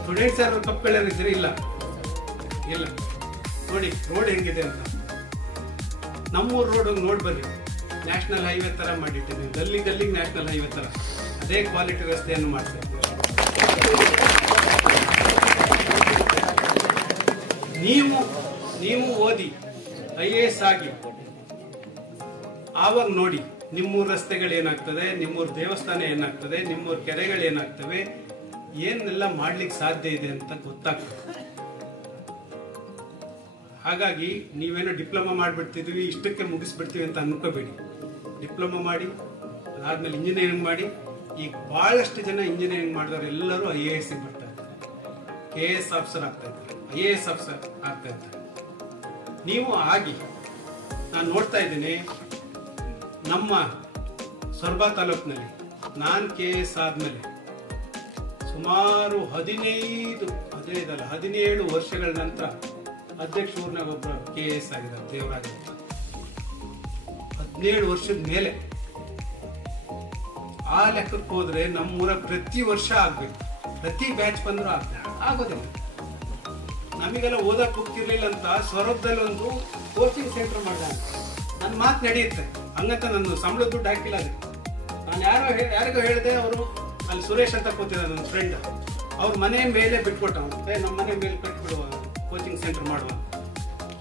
ಸ್ಟೂಡೆಂಟ್ಸ್ ಯಾರು ಕಪ್ಗಳರಿದ್ದೀರಿ? ಇಲ್ಲ ಇಲ್ಲ. ನೋಡಿ ರೋಡ್ ಹೆಂಗಿದೆ ಅಂತ. ನಮ್ಮೂರು ರೋಡ್ ಹೋಗಿ ನೋಡಿ ಬರ್ರಿ. ನ್ಯಾಷನಲ್ ಹೈವೇ ತರ ಮಾಡಿಟ್ಟಿದ್ದೀವಿ. ಗಲ್ಲಿ ಗಲ್ಲಿಗೆ ನ್ಯಾಷನಲ್ ಹೈವೇ ತರ ಅದೇ ಕ್ವಾಲಿಟಿ ರಸ್ತೆಯನ್ನು ಮಾಡ್ತಾ ಇದ್ದೀವಿ. ನೀವು ಓದಿ IAS ಆಗಿ ಆವಾಗ ನೋಡಿ ನಿಮ್ಮೂರ ರಸ್ತೆಗಳು ಏನಾಗ್ತದೆ, ನಿಮ್ಮೂರ ದೇವಸ್ಥಾನ ಏನಾಗ್ತದೆ, ನಿಮ್ಮೂರ ಕೆರೆಗಳು ಏನಾಗ್ತವೆ, ಏನೆಲ್ಲ ಮಾಡ್ಲಿಕ್ಕೆ ಸಾಧ್ಯ ಇದೆ ಅಂತ ಗೊತ್ತಾಗ್ತದೆ. ಹಾಗಾಗಿ ನೀವೇನೋ ಡಿಪ್ಲೊಮಾ ಮಾಡ್ಬಿಡ್ತಿದ್ವಿ, ಇಷ್ಟಕ್ಕೆ ಮುಗಿಸ್ಬಿಡ್ತೀವಿ ಅಂತ ಅನ್ಕೋಬೇಡಿ. ಡಿಪ್ಲೊಮಾ ಮಾಡಿ, ಅದಾದ್ಮೇಲೆ ಇಂಜಿನಿಯರಿಂಗ್ ಮಾಡಿ. ಈಗ ಬಹಳಷ್ಟು ಜನ ಇಂಜಿನಿಯರಿಂಗ್ ಮಾಡಿದವರು ಎಲ್ಲರೂ IAS ಬರ್ತಾ ಇದ್ದಾರೆ, KS ಆಫೀಸರ್ ಆಗ್ತಾ ಇದ್ದಾರೆ, IAS ಆಫೀಸರ್ ಆಗ್ತಾ ಇದ್ದಾರೆ. ನೀವು ಆಗಿ. ನಾನು ನೋಡ್ತಾ ಇದ್ದೀನಿ ನಮ್ಮ ಸೊರಬ ತಾಲೂಕಿನಲ್ಲಿ ನಾನು KS ಆದ್ಮೇಲೆ ಸುಮಾರು 17 ವರ್ಷಗಳ ನಂತರ ಅಧ್ಯಕ್ಷ ಊರಿನಾಗ ಒಬ್ಬರು KS ಆಗಿದ್ದಾರೆ, ದೇವರಾಜ. 17 ವರ್ಷದ ಮೇಲೆ. ಆ ಲೆಕ್ಕಕ್ಕೆ ಹೋದ್ರೆ ನಮ್ಮೂರ ಪ್ರತಿ ವರ್ಷ ಆಗ್ಬೇಕು, ಪ್ರತಿ ಬ್ಯಾಚ್ ಬಂದ್ರು ಆಗೋದಿಲ್ಲ. ನಮಗೆಲ್ಲ ಓದಕ್ ಹೋಗ್ತಿರ್ಲಿಲ್ಲ ಅಂತ ಸ್ವರೂಪದಲ್ಲಿ ಒಂದು ಕೋಚಿಂಗ್ ಸೆಂಟರ್ ಮಾಡಿದ. ನನ್ನ ಮಾತು ನಡೆಯುತ್ತೆ ಹಂಗಂತ ನಾನು ಸಂಬಳದ ದುಡ್ಡು ಹಾಕಿಲ್ಲ. ಅದಕ್ಕೆ ನಾನು ಯಾರಿಗೋ ಹೇಳಿದೆ. ಅವರು ಅಲ್ಲಿ ಸುರೇಶ್ ಅಂತ ಕೂತಿದ್ದ ನನ್ನ ಫ್ರೆಂಡ್, ಅವ್ರ ಮನೆ ಮೇಲೆ ಬಿಟ್ಕೊಟ್ಟ. ನಮ್ಮ ಮನೆ ಮೇಲೆ ಕಟ್ಬಿಡುವ, ಕೋಚಿಂಗ್ ಸೆಂಟರ್ ಮಾಡುವ.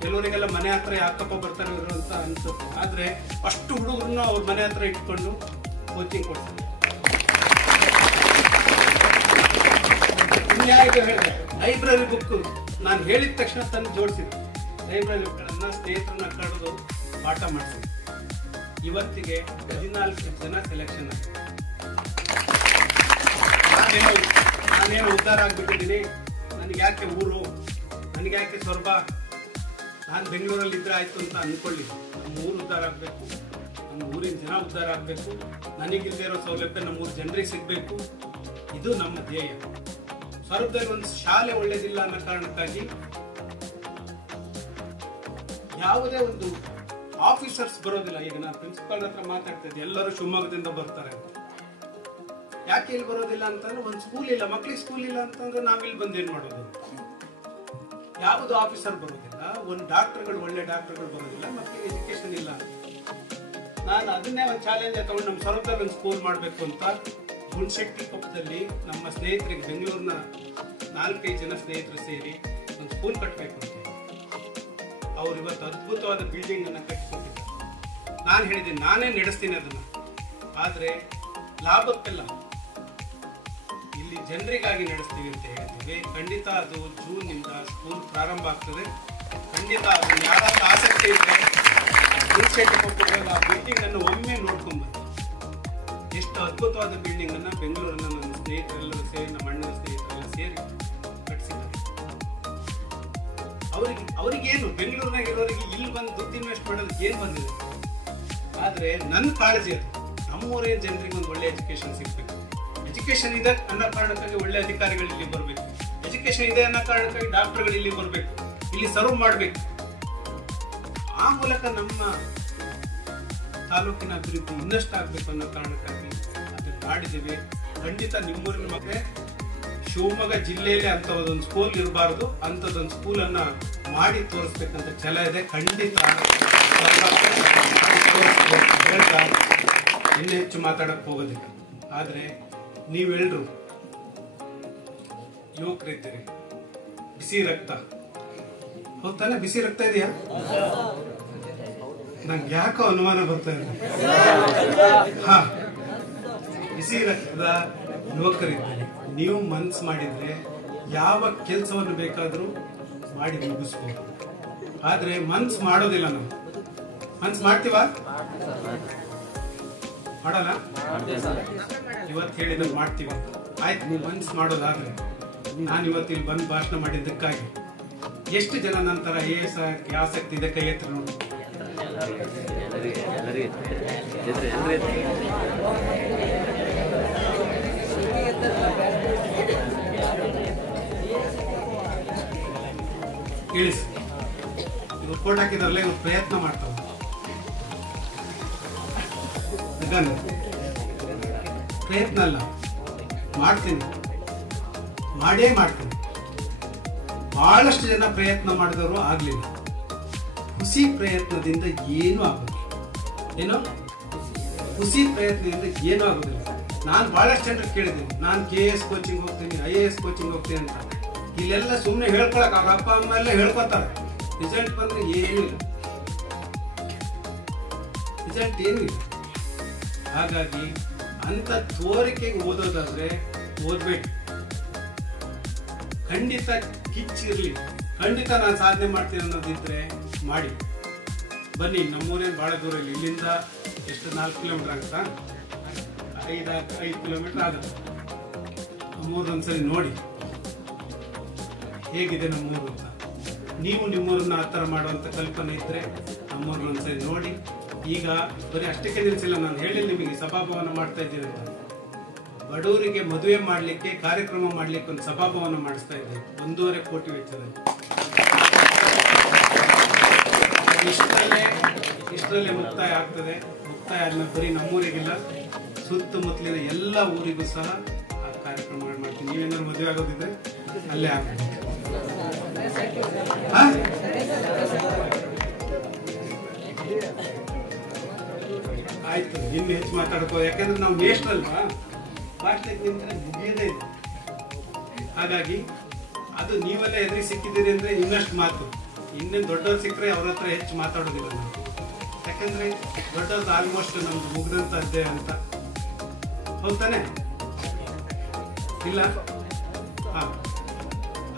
ಕೆಲವರಿಗೆಲ್ಲ ಮನೆ ಹತ್ರ ಯಾಕಪ್ಪ ಬರ್ತಾರೆ ಇವರು ಅಂತ ಅನ್ಸುತ್ತೆ. ಆದ್ರೆ ಅಷ್ಟು ಹುಡುಗರನ್ನ ಅವ್ರ ಮನೆ ಹತ್ರ ಇಟ್ಕೊಂಡು ಕೋಚಿಂಗ್ ಕೊಡ್ತಾರೆ. ಇನ್ಯಾರಿಗೂ ಹೇಳಿದೆ ಲೈಬ್ರರಿ ಬುಕ್ ನಾನು ಹೇಳಿದ ತಕ್ಷಣ ತಂದು ಜೋಡಿಸಿದ್ರು. ಲೈಬ್ರರಿ ಬುಕ್ಗಳನ್ನ ಸ್ನೇಹಿತರನ್ನ ಕರೆದು ಪಾಠ ಮಾಡಿಸಿದ್ರು. ಇವತ್ತಿಗೆ 14 ಜನ ಸೆಲೆಕ್ಷನ್ ಆಗಿದೆ. ನಾನೇನು ಉದ್ಧಾರ ಆಗ್ಬಿಟ್ಟಿದ್ದೀನಿ. ನನಗೆ ಯಾಕೆ ಊರು, ನನಗೆ ಯಾಕೆ ಸೊರಬ, ನಾನು ಬೆಂಗಳೂರಲ್ಲಿ ಇದ್ರೆ ಆಯ್ತು ಅಂತ ಅನ್ಕೊಳ್ಳಿ. ನಮ್ಮ ಊರು ಉದ್ಧಾರ ಆಗ್ಬೇಕು, ನಮ್ಮ ಊರಿನ ಜನ ಉದ್ಧಾರ ಆಗ್ಬೇಕು, ನನಗಿಲ್ಲದೆ ಇರೋ ಸೌಲಭ್ಯ ನಮ್ಮೂರು ಜನರಿಗೆ ಸಿಗ್ಬೇಕು. ಇದು ನಮ್ಮ ಧ್ಯೇಯ. ಸೊರಬದಲ್ಲಿ ಒಂದು ಶಾಲೆ ಒಳ್ಳೇದಿಲ್ಲ ಅನ್ನೋ ಕಾರಣಕ್ಕಾಗಿ ಯಾವುದೇ ಒಂದು ಆಫೀಸರ್ಸ್ ಬರೋದಿಲ್ಲ. ಈಗ ನಾನು ಪ್ರಿನ್ಸಿಪಾಲ್ ಹತ್ರ ಮಾತಾಡ್ತಾ ಇದ್ದೆ, ಎಲ್ಲರೂ ಶಿವಮೊಗ್ಗದಿಂದ ಬರ್ತಾರೆ ಅಂತ. ಯಾಕೆ ಇಲ್ಲಿ ಬರೋದಿಲ್ಲ ಅಂತಂದ್ರೆ ಒಂದು ಸ್ಕೂಲ್ ಇಲ್ಲ, ಮಕ್ಳಿಗೆ ಸ್ಕೂಲ್ ಇಲ್ಲ ಅಂತಂದ್ರೆ ನಾವಿಲ್ಲಿ ಬಂದು ಏನ್ ಮಾಡೋದು? ಯಾವುದು ಆಫೀಸರ್ ಬರೋದಿಲ್ಲ, ಒಂದು ಡಾಕ್ಟರ್ಗಳು, ಒಳ್ಳೆ ಡಾಕ್ಟರ್ಗಳು ಬರೋದಿಲ್ಲ, ಮಕ್ಕಳಿಗೆ ಎಜುಕೇಶನ್ ಇಲ್ಲ. ನಾನು ಅದನ್ನೇ ಒಂದು ಚಾಲೆಂಜ್ ತಗೊಂಡು ನಮ್ಮ ಸೊರಬದಲ್ಲಿ ಒಂದು ಸ್ಕೂಲ್ ಮಾಡಬೇಕು ಅಂತ ಗುಣಶೆಟ್ಟಿ ಕೊಪ್ಪದಲ್ಲಿ ನಮ್ಮ ಸ್ನೇಹಿತರಿಗೆ, ಬೆಂಗಳೂರಿನ 4-5 ಜನ ಸ್ನೇಹಿತರು ಸೇರಿ ಒಂದು ಸ್ಕೂಲ್ ಕಟ್ಟಬೇಕು ಅಂತ. ಅವ್ರು ಇವತ್ತು ಅದ್ಭುತವಾದ ಬಿಲ್ಡಿಂಗ್ ಅನ್ನ ಕಟ್ಟಿಕೊಟ್ಟಿದ್ದಾರೆ. ನಾನು ಹೇಳಿದ್ದೀನಿ ನಾನೇ ನಡೆಸ್ತೀನಿ ಅದನ್ನ. ಆದ್ರೆ ಲಾಭಕ್ಕೆಲ್ಲ ಇಲ್ಲಿ ಜನರಿಗಾಗಿ ನಡೆಸ್ತೀವಿ ಅಂತ ಹೇಳಿದ್ದೀವಿ. ಖಂಡಿತ ಅದು ಜೂನ್ ನಿಂದ ಸ್ಕೂಲ್ ಪ್ರಾರಂಭ ಆಗ್ತದೆ. ಖಂಡಿತ ಅದನ್ನ ಯಾರಾದ್ರೂ ಆಸಕ್ತಿ ಇದ್ರೆ ಗುಣಶೆಟ್ಟಿ ಕೊಪ್ಪದಲ್ಲಿ ಆ ಬಿಲ್ಡಿಂಗ್ ಅನ್ನು ಒಮ್ಮೆ ನೋಡ್ಕೊಂಡ್ಬಂದು. ಎಷ್ಟು ಅದ್ಭುತವಾದ ಬಿಲ್ಡಿಂಗ್ ಅನ್ನ ಬೆಂಗಳೂರಿನ ನನ್ನ ಸ್ನೇಹಿತರೆಲ್ಲರೂ ಸೇರಿ, ನಮ್ಮ ಅಣ್ಣನ ಸ್ನೇಹಿತರೆಲ್ಲ ಸೇರಿ ಕಟ್ಟಿಸಿದ್ದಾರೆ. ಅವ್ರಿಗೇನು ಬೆಂಗಳೂರಿನಾಗ ಇರೋರಿಗೆ ಇಲ್ಲಿ ಬಂದು ದುಡ್ಡು ಇನ್ವೆಸ್ಟ್ ಮಾಡೋದಕ್ಕೆ ಏನ್ ಬಂದಿದೆ? ಆದ್ರೆ ನನ್ನ ಕಾಳಜಿ ಅದು ನಮ್ಮೂರೇ ಜನರಿಗೆ ಒಂದು ಒಳ್ಳೆ ಎಜುಕೇಶನ್ ಸಿಗ್ಬೇಕು. ಎಜುಕೇಶನ್ ಇದೆ ಅನ್ನೋ ಕಾರಣಕ್ಕಾಗಿ ಒಳ್ಳೆ ಅಧಿಕಾರಿಗಳು ಇಲ್ಲಿ ಬರಬೇಕು. ಎಜುಕೇಶನ್ ಇದೆ ಅನ್ನೋ ಕಾರಣಕ್ಕಾಗಿ ಡಾಕ್ಟರ್ಗಳು ಇಲ್ಲಿ ಬರಬೇಕು, ಇಲ್ಲಿ ಸರ್ವ್ ಮಾಡಬೇಕು. ಆ ಮೂಲಕ ನಮ್ಮ ತಾಲೂಕಿನ ಅಭಿವೃದ್ಧಿ ಇನ್ನಷ್ಟು ಆಗ್ಬೇಕು ಅನ್ನೋ ಕಾರಣಕ್ಕಾಗಿ ಅದನ್ನ ಮಾಡಿದ್ದೇವೆ. ಖಂಡಿತ ನಿಮ್ಮೂರಿನ ಮಕ್ಕಳೇ ಶಿವಮೊಗ್ಗ ಜಿಲ್ಲೆಯಲ್ಲಿ ಅಂತದೊಂದು ಸ್ಕೂಲ್ ಇರಬಾರದು, ಅಂತದೊಂದು ಸ್ಕೂಲ್ ಅನ್ನ ಮಾಡಿ ತೋರಿಸ್ಬೇಕಂತ ಛಲ ಇದೆ. ಖಂಡಿತ ಹೇಳ್ತಾ ಇನ್ನು ಹೆಚ್ಚು ಮಾತಾಡಕ್ ಹೋಗೋದಿಲ್ಲ. ಆದ್ರೆ ನೀವೆಲ್ಲರೂ ಯುವಕರಿದ್ದೀರಿ, ಬಿಸಿ ರಕ್ತ ಹೌದಾನೆ? ಬಿಸಿ ರಕ್ತ ಇದೆಯಾ? ನಂಗೆ ಯಾಕೋ ಅನುಮಾನ ಬರ್ತಾ ಇದೆ. ಹಾ, ಬಿಸಿ ರಕ್ತದ ಯುವಕರಿದ್ದೀರಿ. ನೀವು ಮನ್ಸು ಮಾಡಿದ್ರೆ ಯಾವ ಕೆಲಸವನ್ನು ಬೇಕಾದ್ರೂ ಮಾಡಿ ಮುಗಿಸ್ಬೋದು. ಆದ್ರೆ ಮನ್ಸು ಮಾಡೋದಿಲ್ಲ. ನಾವು ಮನ್ಸು ಮಾಡ್ತೀವ? ಮಾಡಲ್ಲ. ಇವತ್ತು ಹೇಳಿದಾಗ ಮಾಡ್ತೀವಿ. ಆಯ್ತು, ನೀವು ಮನ್ಸು ಮಾಡೋದಾದ್ರೆ ನಾನು ಇವತ್ತು ಇಲ್ಲಿ ಬಂದು ಭಾಷಣ ಮಾಡಿದ್ದಕ್ಕಾಗಿ ಎಷ್ಟು ಜನ ನಂತರ AS ಆಸಕ್ತಿ ಇದೆ? ಕೈ ಎತ್ತರ ನೋಡಿ. ಇಳಿಸಿ. ಇವ್ರು ಫೋಟೋ ಹಾಕಿದಾರಲ್ಲ, ಇವ್ರು ಪ್ರಯತ್ನ ಮಾಡ್ತಾವ. ಪ್ರಯತ್ನ ಅಲ್ಲ, ಮಾಡ್ತೀನಿ, ಮಾಡೇ ಮಾಡ್ತೀನಿ. ಬಹಳಷ್ಟು ಜನ ಪ್ರಯತ್ನ ಮಾಡಿದವರು ಆಗ್ಲಿಲ್ಲ. ಹುಸಿ ಪ್ರಯತ್ನದಿಂದ ಏನೂ ಆಗೋದಿಲ್ಲ. ಏನೋ ಹುಸಿ ಪ್ರಯತ್ನದಿಂದ ಏನೂ ಆಗೋದಿಲ್ಲ. ನಾನು ಬಹಳಷ್ಟು ಜನರು ಕೇಳಿದ್ದೀನಿ, ನಾನು KS ಕೋಚಿಂಗ್ ಹೋಗ್ತೀನಿ, IAS ಕೋಚಿಂಗ್ ಹೋಗ್ತೀನಿ ಅಂತ. ಇಲ್ಲೆಲ್ಲ ಸುಮ್ಮನೆ ಹೇಳ್ಕೊಳಕ್ ಅವ್ರ ಅಪ್ಪ ಅಮ್ಮ ಎಲ್ಲ ಹೇಳ್ಕೊತಾರೆ. ರಿಸಲ್ಟ್ ಬಂದ್ರೆ ಏನಿಲ್ಲ, ರಿಸಲ್ಟ್ ಏನಿಲ್ಲ. ಹಾಗಾಗಿ ಅಂತ ತೋರಿಕೆಗೆ ಓದೋದಾದ್ರೆ ಓದ್ಬೇಕು. ಖಂಡಿತ ಕಿಚ್ಚಿರ್ಲಿ, ಖಂಡಿತ ನಾನು ಸಾಧನೆ ಮಾಡ್ತೀನಿ ಅನ್ನೋದಿದ್ರೆ ಮಾಡಿ. ಬನ್ನಿ, ನಮ್ಮೂರೇನು ಬಹಳ ದೂರ ಇಲ್ಲ. ಇಲ್ಲಿಂದ ಎಷ್ಟು 4 ಕಿಲೋಮೀಟರ್ ಆಗುತ್ತಾ? 5 ಕಿಲೋಮೀಟರ್ ಆಗುತ್ತೆ. ನಮ್ಮೂರು ಒಂದ್ಸರಿ ನೋಡಿ ಹೇಗಿದೆ ನಮ್ಮೂರು ಅಂತ. ನೀವು ನಿಮ್ಮೂರನ್ನ ಆ ಥರ ಮಾಡುವಂತ ಕಲ್ಪನೆ ಇದ್ರೆ ನಮ್ಮೂರನ್ನ ಒಂದ್ಸರಿ ನೋಡಿ. ಈಗ ಬರೀ ಅಷ್ಟಕ್ಕೆ ನಿಲ್ಸಿಲ್ಲ, ನಾನು ಹೇಳಿಲ್ಲ ನಿಮಗೆ ಸಭಾಭವನ ಮಾಡ್ತಾ ಇದ್ದೀವಿ ಅಂತ. ಬಡವರಿಗೆ ಮದುವೆ ಮಾಡ್ಲಿಕ್ಕೆ, ಕಾರ್ಯಕ್ರಮ ಮಾಡ್ಲಿಕ್ಕೆ ಒಂದು ಸಭಾಭವನ ಮಾಡಿಸ್ತಾ ಇದ್ದೀವಿ 1.5 ಕೋಟಿ ವೆಚ್ಚದಲ್ಲಿ. ಇಷ್ಟರಲ್ಲೇ ಮುಕ್ತಾಯ ಆಗ್ತದೆ. ಮುಕ್ತಾಯ ಆದ್ಮೇಲೆ ಬರೀ ನಮ್ಮೂರಿಗಿಲ್ಲ, ಸುತ್ತಮುತ್ತಲಿನ ಎಲ್ಲ ಊರಿಗೂ ಸಹ ಆ ಕಾರ್ಯಕ್ರಮಗಳು ಮಾಡ್ತೀನಿ. ನೀವೇನಾದ್ರು ಮದುವೆ ಆಗೋದಿದ್ರೆ ಅಲ್ಲೇ ಆಗ್ತದೆ. ಆಯ್ತು, ಇನ್ನು ಹೆಚ್ಚು ಮಾತಾಡ್ಕೋ. ಯಾಕಂದ್ರೆ ನಾವು ನೇಷನಲ್ ಅಲ್ವಾ, ಭಾಷಣಕ್ಕೆ ನಿಂತರೆ ಮುಗಿಯೋದೇ ಇದೆ. ಹಾಗಾಗಿ ಅದು ನೀವೆಲ್ಲ ಎದುರಿ ಸಿಕ್ಕಿದ್ದೀರಿ ಅಂದ್ರೆ ಇನ್ನಷ್ಟು ಮಾತು. ಇನ್ನೇನು ದೊಡ್ಡವ್ರು ಸಿಕ್ಕರೆ ಅವ್ರ ಹತ್ರ ಹೆಚ್ಚು ಮಾತಾಡೋದಿಲ್ಲ ನಾವು. ಯಾಕಂದ್ರೆ ದೊಡ್ಡವ್ರದ್ದು ಆಲ್ಮೋಸ್ಟ್ ನಮ್ದು ಮುಗ್ದಂತ ಅಧ್ಯಾಯ ಅಂತ. ಹೌದಾನೆ? ಇಲ್ಲ? ಹಾ.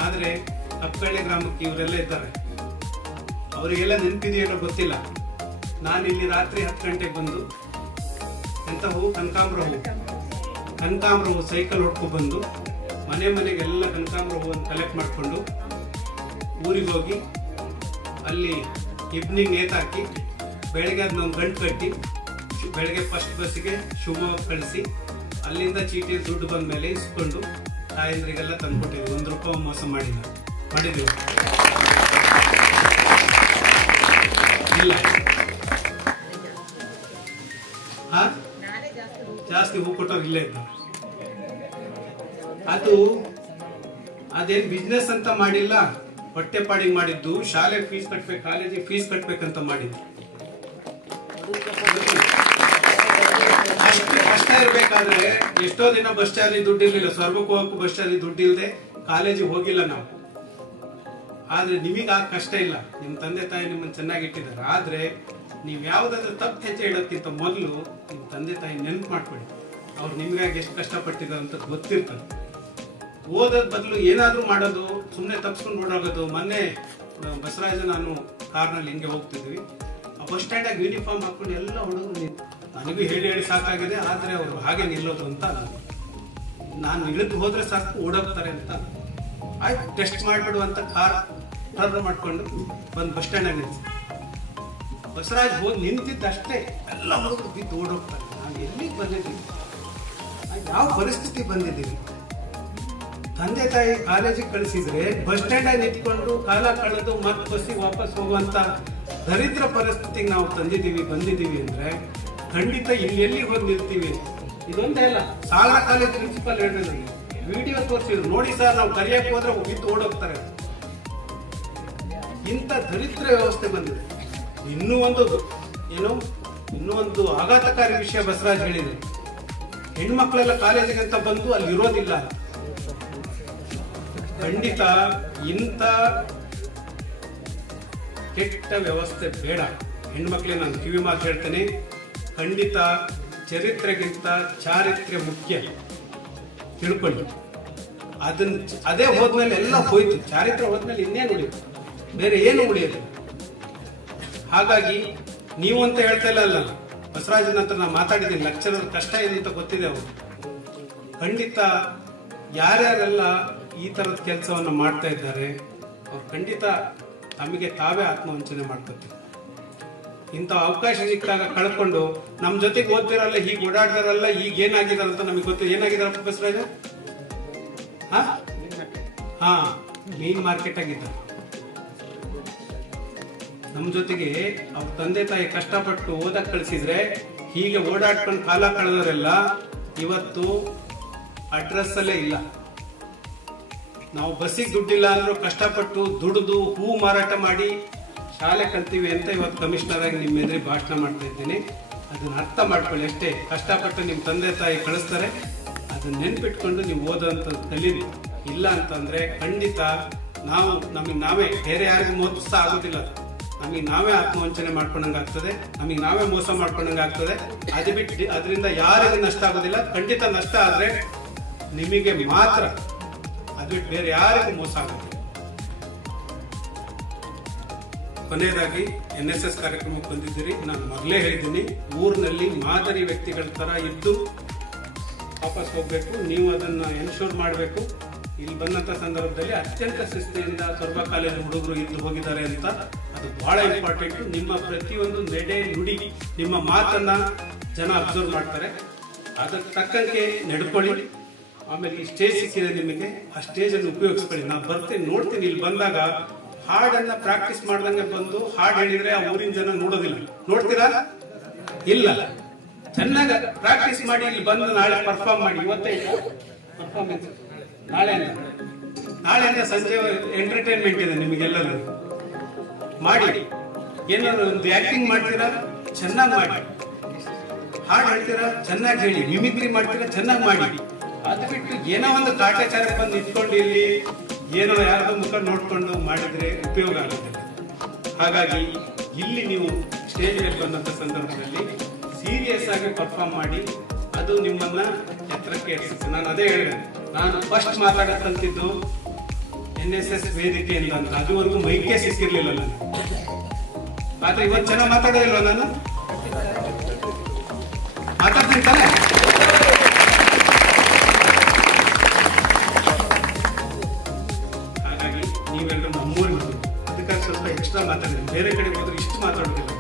ಆದ್ರೆ ಕಪ್ಪಳ್ಳಿ ಗ್ರಾಮಕ್ಕೆ ಇವರೆಲ್ಲ ಇದ್ದಾರೆ. ಅವರಿಗೆಲ್ಲ ನೆನಪಿದೆಯೇನೋ ಗೊತ್ತಿಲ್ಲ. ನಾನು ಇಲ್ಲಿ ರಾತ್ರಿ 10 ಗಂಟೆಗೆ ಬಂದು ಎಂತ ಹೂವು, ಕನಕಾಂಬರ ಹೂವು, ಕನಕಾಂಬರ ಹೂವು ಸೈಕಲ್ ಹೊಡ್ಕೊಂಡು ಬಂದು ಮನೆಗೆಲ್ಲ ಕನಕಾಂಬರ ಹೂವನ್ನು ಕಲೆಕ್ಟ್ ಮಾಡಿಕೊಂಡು ಊರಿಗೆ ಹೋಗಿ ಅಲ್ಲಿ ಇವ್ನಿಂಗ್ ನೇತಾಕಿ ಬೆಳಗ್ಗೆ ಅದನ್ನ ಒಂದು ಗಂಟು ಕಟ್ಟಿ ಬೆಳಗ್ಗೆ ಫಸ್ಟ್ ಬಸ್ಸಿಗೆ ಶಿವಮೊಗ್ಗ ಕಳಿಸಿ ಅಲ್ಲಿಂದ ಚೀಟಿ ದುಡ್ಡು ಬಂದ ಮೇಲೆ ಇಸ್ಕೊಂಡು ತಾಯಂದ್ರಿಗೆಲ್ಲ ತಂದ್ಕೊಟ್ಟಿದ್ವಿ. 1 ರೂಪಾಯಿ ಮೋಸ ಮಾಡಿದ್ದೀವಿ. ಇಲ್ಲ, ಜಾಸ್ತಿ ಹೂ ಕೊಟ್ಟವ್ರು ಇಲ್ಲೇ ಇದ್ದಾರೆ. ಅದೇನ್ ಬಿಸ್ನೆಸ್ ಅಂತ ಮಾಡಿಲ್ಲ, ಹೊಟ್ಟೆ ಪಾಡಿಗೆ ಮಾಡಿದ್ದು. ಶಾಲೆ ಫೀಸ್ ಕಟ್ಬೇಕು, ಕಾಲೇಜಿಗೆ ಫೀಸ್ ಕಟ್ಬೇಕಂತ ಮಾಡಿದ್ದು. ಅಷ್ಟು ಕಷ್ಟ ಇರ್ಬೇಕಾದ್ರೆ ಎಷ್ಟೋ ದಿನ ಬಸ್ ಚಾರ್ಜ್ ದುಡ್ಡು ಇರ್ಲಿಲ್ಲ. ಸ್ವರ್ಗಕ್ಕೆ ಹೋಗಕ್ಕೂ ಬಸ್ ಚಾರ್ಜ್ ದುಡ್ಡು ಇಲ್ಲದೆ ಕಾಲೇಜಿಗೆ ಹೋಗಿಲ್ಲ ನಾವು. ಆದ್ರೆ ನಿಮಗ ಆ ಕಷ್ಟ ಇಲ್ಲ, ನಿಮ್ ತಂದೆ ತಾಯಿ ನಿಮ್ಮನ್ನ ಚೆನ್ನಾಗಿಟ್ಟಿದ್ದಾರೆ. ಆದ್ರೆ ನೀವ್ ಯಾವ್ದಾದ್ರು ತಪ್ಪು ಹೆಜ್ಜೆ ಇಡೋಕ್ಕಿಂತ ಮೊದಲು ನಿಮ್ ತಂದೆ ತಾಯಿ ನೆನ್ಪು ಮಾಡ್ಕೊಳ್ಳಿ. ಅವ್ರು ನಿಮ್ಗಾಗಿ ಎಷ್ಟು ಕಷ್ಟಪಟ್ಟಿದ್ದಾರೆ ಅಂತ ಗೊತ್ತಿರ್ತಾರೆ. ಓದೋದ್ ಬದಲು ಏನಾದ್ರೂ ಮಾಡೋದು, ಸುಮ್ಮನೆ ತಪ್ಸ್ಕೊಂಡು ಓಡೋಗೋದು. ಮೊನ್ನೆ ಬಸವರಾಜ ನಾನು ಕಾರ್ನಲ್ಲಿ ಹಿಂಗೆ ಹೋಗ್ತಿದ್ವಿ. ಆ ಬಸ್ ಸ್ಟ್ಯಾಂಡ್ ಆಗಿ ಯೂನಿಫಾರ್ಮ್ ಹಾಕೊಂಡು ಎಲ್ಲ ಹುಡುಗರು, ನನಗೂ ಹೇಳಿ ಸಾಕಾಗಿದೆ. ಆದ್ರೆ ಅವರು ಹಾಗೆ ನಿಲ್ಲೋದು ಅಂತ ನಾನು ಇಳಿದು ಹೋದ್ರೆ ಸಾಕು ಓಡೋಗ್ತಾರೆ ಅಂತ. ಆಯ್ತು, ಟೆಸ್ಟ್ ಮಾಡ್ಬಿಡುವಂತ ಕಾರ್ ಟರ್ನ್ ಮಾಡ್ಕೊಂಡು ಬಂದು ಬಸ್ ಸ್ಟ್ಯಾಂಡ್ ಆಗಿ ನಿಲ್ಸಿ. ಬಸವರಾಜ್ ಹೋಗಿ ನಿಂತಿದ್ದಷ್ಟೇ ಎಲ್ಲ ಹುಡುಗರು ಬಿದ್ದು ಓಡೋಗ್ತಾರೆ. ನಾವು ಎಲ್ಲಿಗೆ ಬಂದಿದ್ದೀವಿ, ಯಾವ ಪರಿಸ್ಥಿತಿ ಬಂದಿದ್ದೀವಿ. ತಂದೆ ತಾಯಿ ಕಾಲೇಜಿಗೆ ಕಳಿಸಿದ್ರೆ ಬಸ್ ಸ್ಟ್ಯಾಂಡ್ ಆಗಿ ನಿಂತ್ಕೊಂಡು ಕಾಲ ಕಳೆದು ಮತ್ತೆ ಬಸ್ಸಿಗೆ ವಾಪಸ್ ಹೋಗುವಂತ ದರಿದ್ರ ಪರಿಸ್ಥಿತಿಗೆ ನಾವು ಬಂದಿದ್ದೀವಿ ಅಂದ್ರೆ ಖಂಡಿತ ಇಲ್ಲಿ ಎಲ್ಲಿ ಹೋಗಿ ನಿಲ್ತೀವಿ. ಇದೊಂದೇ ಅಲ್ಲ, ಸಾಗರ ಕಾಲೇಜ್ ಪ್ರಿನ್ಸಿಪಲ್ ಹೇಳಿದ್ರು, ವಿಡಿಯೋ ತೋರಿಸಿದ್ರು, ನೋಡಿ ಸರ್ ನಾವು ಕರಿಯಕ್ಕೆ ಹೋದ್ರೆ ಬಿದ್ದು ಓಡೋಗ್ತಾರೆ. ಇಂಥ ದರಿದ್ರ ವ್ಯವಸ್ಥೆ ಬಂದಿದೆ. ಇನ್ನೂ ಒಂದು ಏನು ಇನ್ನೂ ಒಂದು ಆಘಾತಕಾರಿ ವಿಷಯ ಬಸವರಾಜ್ ಹೇಳಿದ್ರು, ಹೆಣ್ಮಕ್ಳೆಲ್ಲ ಕಾಲೇಜಿಗೆ ಅಂತ ಬಂದು ಅಲ್ಲಿ ಇರೋದಿಲ್ಲ. ಖಂಡಿತ ಇಂಥ ಕೆಟ್ಟ ವ್ಯವಸ್ಥೆ ಬೇಡ. ಹೆಣ್ಮಕ್ಳಿಗೆ ನಾನು ಕಿವಿ ಮಾತು ಹೇಳ್ತೇನೆ, ಖಂಡಿತ ಚರಿತ್ರೆಗಿಂತ ಚಾರಿತ್ರ್ಯ ಮುಖ್ಯ, ತಿಳ್ಕೊಳ್ಳಿ. ಅದೇ ಹೋದ್ಮೇಲೆ ಎಲ್ಲ ಹೋಯ್ತು, ಚಾರಿತ್ರ್ಯ ಹೋದ್ಮೇಲೆ ಇನ್ನೇನು ಉಳಿಯುತ್ತೆ, ಬೇರೆ ಏನು ಉಳಿಯೋದು. ಹಾಗಾಗಿ ನೀವು ಅಂತ ಹೇಳ್ತಾ ಇಲ್ಲ, ಬಸವರಾಜನ ಹತ್ರ ನಾನು ಮಾತಾಡಿದ್ದೀನಿ, ಲೆಕ್ಚರರ್ ಕಷ್ಟ ಇದೆ ಅಂತ ಗೊತ್ತಿದೆ ಅವರು. ಖಂಡಿತ ಯಾರ್ಯಾರೆಲ್ಲ ಈ ತರದ ಕೆಲಸವನ್ನು ಮಾಡ್ತಾ ಇದ್ದಾರೆ ಅವ್ರು ಖಂಡಿತ ತಮಗೆ ತಾವೇ ಆತ್ಮವಂಚನೆ ಮಾಡ್ಕೊತಾರೆ. ಇಂಥ ಅವಕಾಶ ಸಿಕ್ಕಾಗ ಕಳ್ಕೊಂಡು ನಮ್ಮ ಜೊತೆಗೆ ಓದ್ತಿರಲ್ಲ, ಹೀಗೆ ಓಡಾಡ್ತಾರಲ್ಲ, ಈಗ ಏನಾಗಿದಾರ ಅಂತ ನಮಗೆ ಗೊತ್ತು. ಏನಾಗಿದಾರಪ್ಪ ಬಸವರಾಜ? ಮೀನ್ ಮಾರ್ಕೆಟ್ ಆಗಿದ್ದಾರೆ. ನಮ್ಮ ಜೊತೆಗೆ ಅವ್ರ ತಂದೆ ತಾಯಿ ಕಷ್ಟಪಟ್ಟು ಓದಕ್ ಕಳಿಸಿದ್ರೆ ಹೀಗೆ ಓಡಾಡ್ಕೊಂಡು ಕಾಲ ಕಳೆದವರೆಲ್ಲ ಇವತ್ತು ಅಡ್ರೆಸ್ ಅಲ್ಲೇ ಇಲ್ಲ. ನಾವು ಬಸ್ಸಿಗೆ ದುಡ್ಡಿಲ್ಲ ಅಂದ್ರೂ ಕಷ್ಟಪಟ್ಟು ದುಡಿದು ಹೂ ಮಾರಾಟ ಮಾಡಿ ಶಾಲೆ ಕಲ್ತೀವಿ ಅಂತ ಇವತ್ತು ಕಮಿಷನರ್ ಆಗಿ ನಿಮ್ಮ ಎದುರಿಗೆ ಭಾಷಣ ಮಾಡ್ತಾ ಇದ್ದೀನಿ. ಅದನ್ನ ಅರ್ಥ ಮಾಡ್ಕೊಳ್ಳಿ ಅಷ್ಟೇ. ಕಷ್ಟಪಟ್ಟು ನಿಮ್ಮ ತಂದೆ ತಾಯಿ ಕಳಿಸ್ತಾರೆ, ಅದನ್ನ ನೆನ್ಪಿಟ್ಕೊಂಡು ನೀವು ಓದೋಂಥದ್ದು ಕಲೀರಿ. ಇಲ್ಲ ಅಂತಂದ್ರೆ ಖಂಡಿತ ನಾವು ನಮಗೆ ನಾವೇ, ಬೇರೆ ಯಾರಿಗೂ ಮೋಸ ಆಗೋದಿಲ್ಲ, ನಮಗೆ ನಾವೇ ಆತ್ಮವಂಚನೆ ಮಾಡ್ಕೊಂಡಂಗೆ ಆಗ್ತದೆ, ನಮಗೆ ನಾವೇ ಮೋಸ ಮಾಡ್ಕೊಂಡಂಗೆ ಆಗ್ತದೆ. ಅದು ಬಿಟ್ಟು ಅದರಿಂದ ಯಾರಿಗೂ ನಷ್ಟ ಆಗೋದಿಲ್ಲ. ಖಂಡಿತ ನಷ್ಟ ಆದ್ರೆ ನಿಮಗೆ ಮಾತ್ರ, ಅದು ಬಿಟ್ಟು ಬೇರೆ ಯಾರಿಗೂ ಮೋಸ ಆಗೋದಿಲ್ಲ. ಕೊನೆಯದಾಗಿ NSS ಕಾರ್ಯಕ್ರಮಕ್ಕೆ ಬಂದಿದ್ದೀರಿ. ನಾನು ಮೊದಲೇ ಹೇಳಿದ್ದೀನಿ, ಊರಿನಲ್ಲಿ ಮಾದರಿ ವ್ಯಕ್ತಿಗಳ ತರ ಇದ್ದು ವಾಪಸ್ ಹೋಗ್ಬೇಕು. ನೀವು ಅದನ್ನ ಎನ್ಶೂರ್ ಮಾಡಬೇಕು. ಇಲ್ಲಿ ಬಂದಂತ ಸಂದರ್ಭದಲ್ಲಿ ಅತ್ಯಂತ ಶಿಸ್ತಿನಿಂದ ಸೊರಬ ಕಾಲೇಜು ಹುಡುಗರು ಇದ್ದು ಹೋಗಿದ್ದಾರೆ ಅಂತ, ಅದು ಬಹಳ ಇಂಪಾರ್ಟೆಂಟ್. ನಿಮ್ಮ ಪ್ರತಿಯೊಂದು ನಡೆ ನುಡಿ, ನಿಮ್ಮ ಮಾತನ್ನ ಜನ ಅಬ್ಸರ್ವ್ ಮಾಡ್ತಾರೆ. ಅದಕ್ಕೆ ತಕ್ಕಂತೆ ನಡ್ಕೊಳ್ಳಿ. ಆಮೇಲೆ ಈ ಸ್ಟೇಜ್ ಸಿಕ್ಕಿದೆ ನಿಮಗೆ, ಆ ಸ್ಟೇಜ್ ಅನ್ನು ಉಪಯೋಗಿಸ್ಕೊಳ್ಳಿ. ನಾನು ಬರ್ತೀನಿ, ನೋಡ್ತೀನಿ. ಇಲ್ಲಿ ಬಂದಾಗ ಹಾಡನ್ನ ಪ್ರಾಕ್ಟೀಸ್ ಮಾಡ್ದಂಗೆ ಬಂದು ಹಾಡು ಹೇಳಿದ್ರೆ ಆ ಊರಿನ ಜನ ನೋಡೋದಿಲ್ಲ. ನೋಡ್ತೀರಾ? ಇಲ್ಲ. ಚೆನ್ನಾಗಿ ಪ್ರಾಕ್ಟೀಸ್ ಮಾಡಿ ಇಲ್ಲಿ ಬಂದು ನಾಳೆ ಪರ್ಫಾರ್ಮ್ ಮಾಡಿ. ಇವತ್ತೇ ಪರ್ಫಾರ್ಮೆನ್ಸ್, ನಾಳೆಯಿಂದ ಸಂಜೆ ಎಂಟರ್ಟೈನ್ಮೆಂಟ್ ಇದೆ ನಿಮಗೆಲ್ಲರೂ. ಮಾಡಿ, ಏನಾದ್ರು ಒಂದು ಆಕ್ಟಿಂಗ್ ಮಾಡ್ತೀರಾ ಚೆನ್ನಾಗಿ ಮಾಡಿ, ಹಾಡು ಹೇಳ್ತೀರಾ ಚೆನ್ನಾಗಿ ಹೇಳಿ, ಮಿಮಿಕ್ರಿ ಮಾಡ್ತೀರಾ ಚೆನ್ನಾಗಿ ಮಾಡಿ. ಅದು ಬಿಟ್ಟು ಏನೋ ಒಂದು ಕಾಟಾಚಾರ ಬಂದು ನಿಂತ್ಕೊಂಡು ಇಲ್ಲಿ ಏನೋ ಯಾರ್ದೋ ಮುಖ ನೋಡ್ಕೊಂಡು ಮಾಡಿದ್ರೆ ಉಪಯೋಗ ಆಗುತ್ತಿಲ್ಲ. ಹಾಗಾಗಿ ಇಲ್ಲಿ ನೀವು ಸ್ಟೇಜ್ ಮೇಲೆ ಬಂದಂತ ಸಂದರ್ಭದಲ್ಲಿ ಸೀರಿಯಸ್ ಆಗಿ ಪರ್ಫಾರ್ಮ್ ಮಾಡಿ, ಅದು ನಿಮ್ಮನ್ನ ಎತ್ತರಕ್ಕೆ ಏರಿಸುತ್ತೆ. ನಾನು ಅದೇ ಹೇಳಿದೆ, ನಾನು ಫಸ್ಟ್ ಮಾತಾಡಕ್ಕಂತಿದ್ದು NSS ವೇದಿಕೆಯಿಂದ ಅಂತ. ಅದುವರೆಗೂ ಮೈಕೆ ಸಿಕ್ಕಿರ್ಲಿಲ್ಲ ನಾನು. ಆದ್ರೆ ಇವತ್ತು ಚೆನ್ನಾಗಿ ಮಾತಾಡೋದಿಲ್ವ? ನಾನು ಮಾತಾಡ್ತೀನಿ ತಾನೆ? ಹಾಗಾಗಿ ನೀವೆಲ್ಲರೂ ನಮ್ಮೂರಿನ, ಅದಕ್ಕಾಗಿ ಸ್ವಲ್ಪ ಎಕ್ಸ್ಟ್ರಾ ಮಾತಾಡಿದ್ದೀನಿ. ಬೇರೆ ಕಡೆ ಹೋದ್ರೆ ಇಷ್ಟು ಮಾತಾಡೋದಿಲ್ಲ.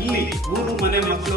ಇಲ್ಲಿ ಊರು ಮನೆ ಮಕ್ಕಳು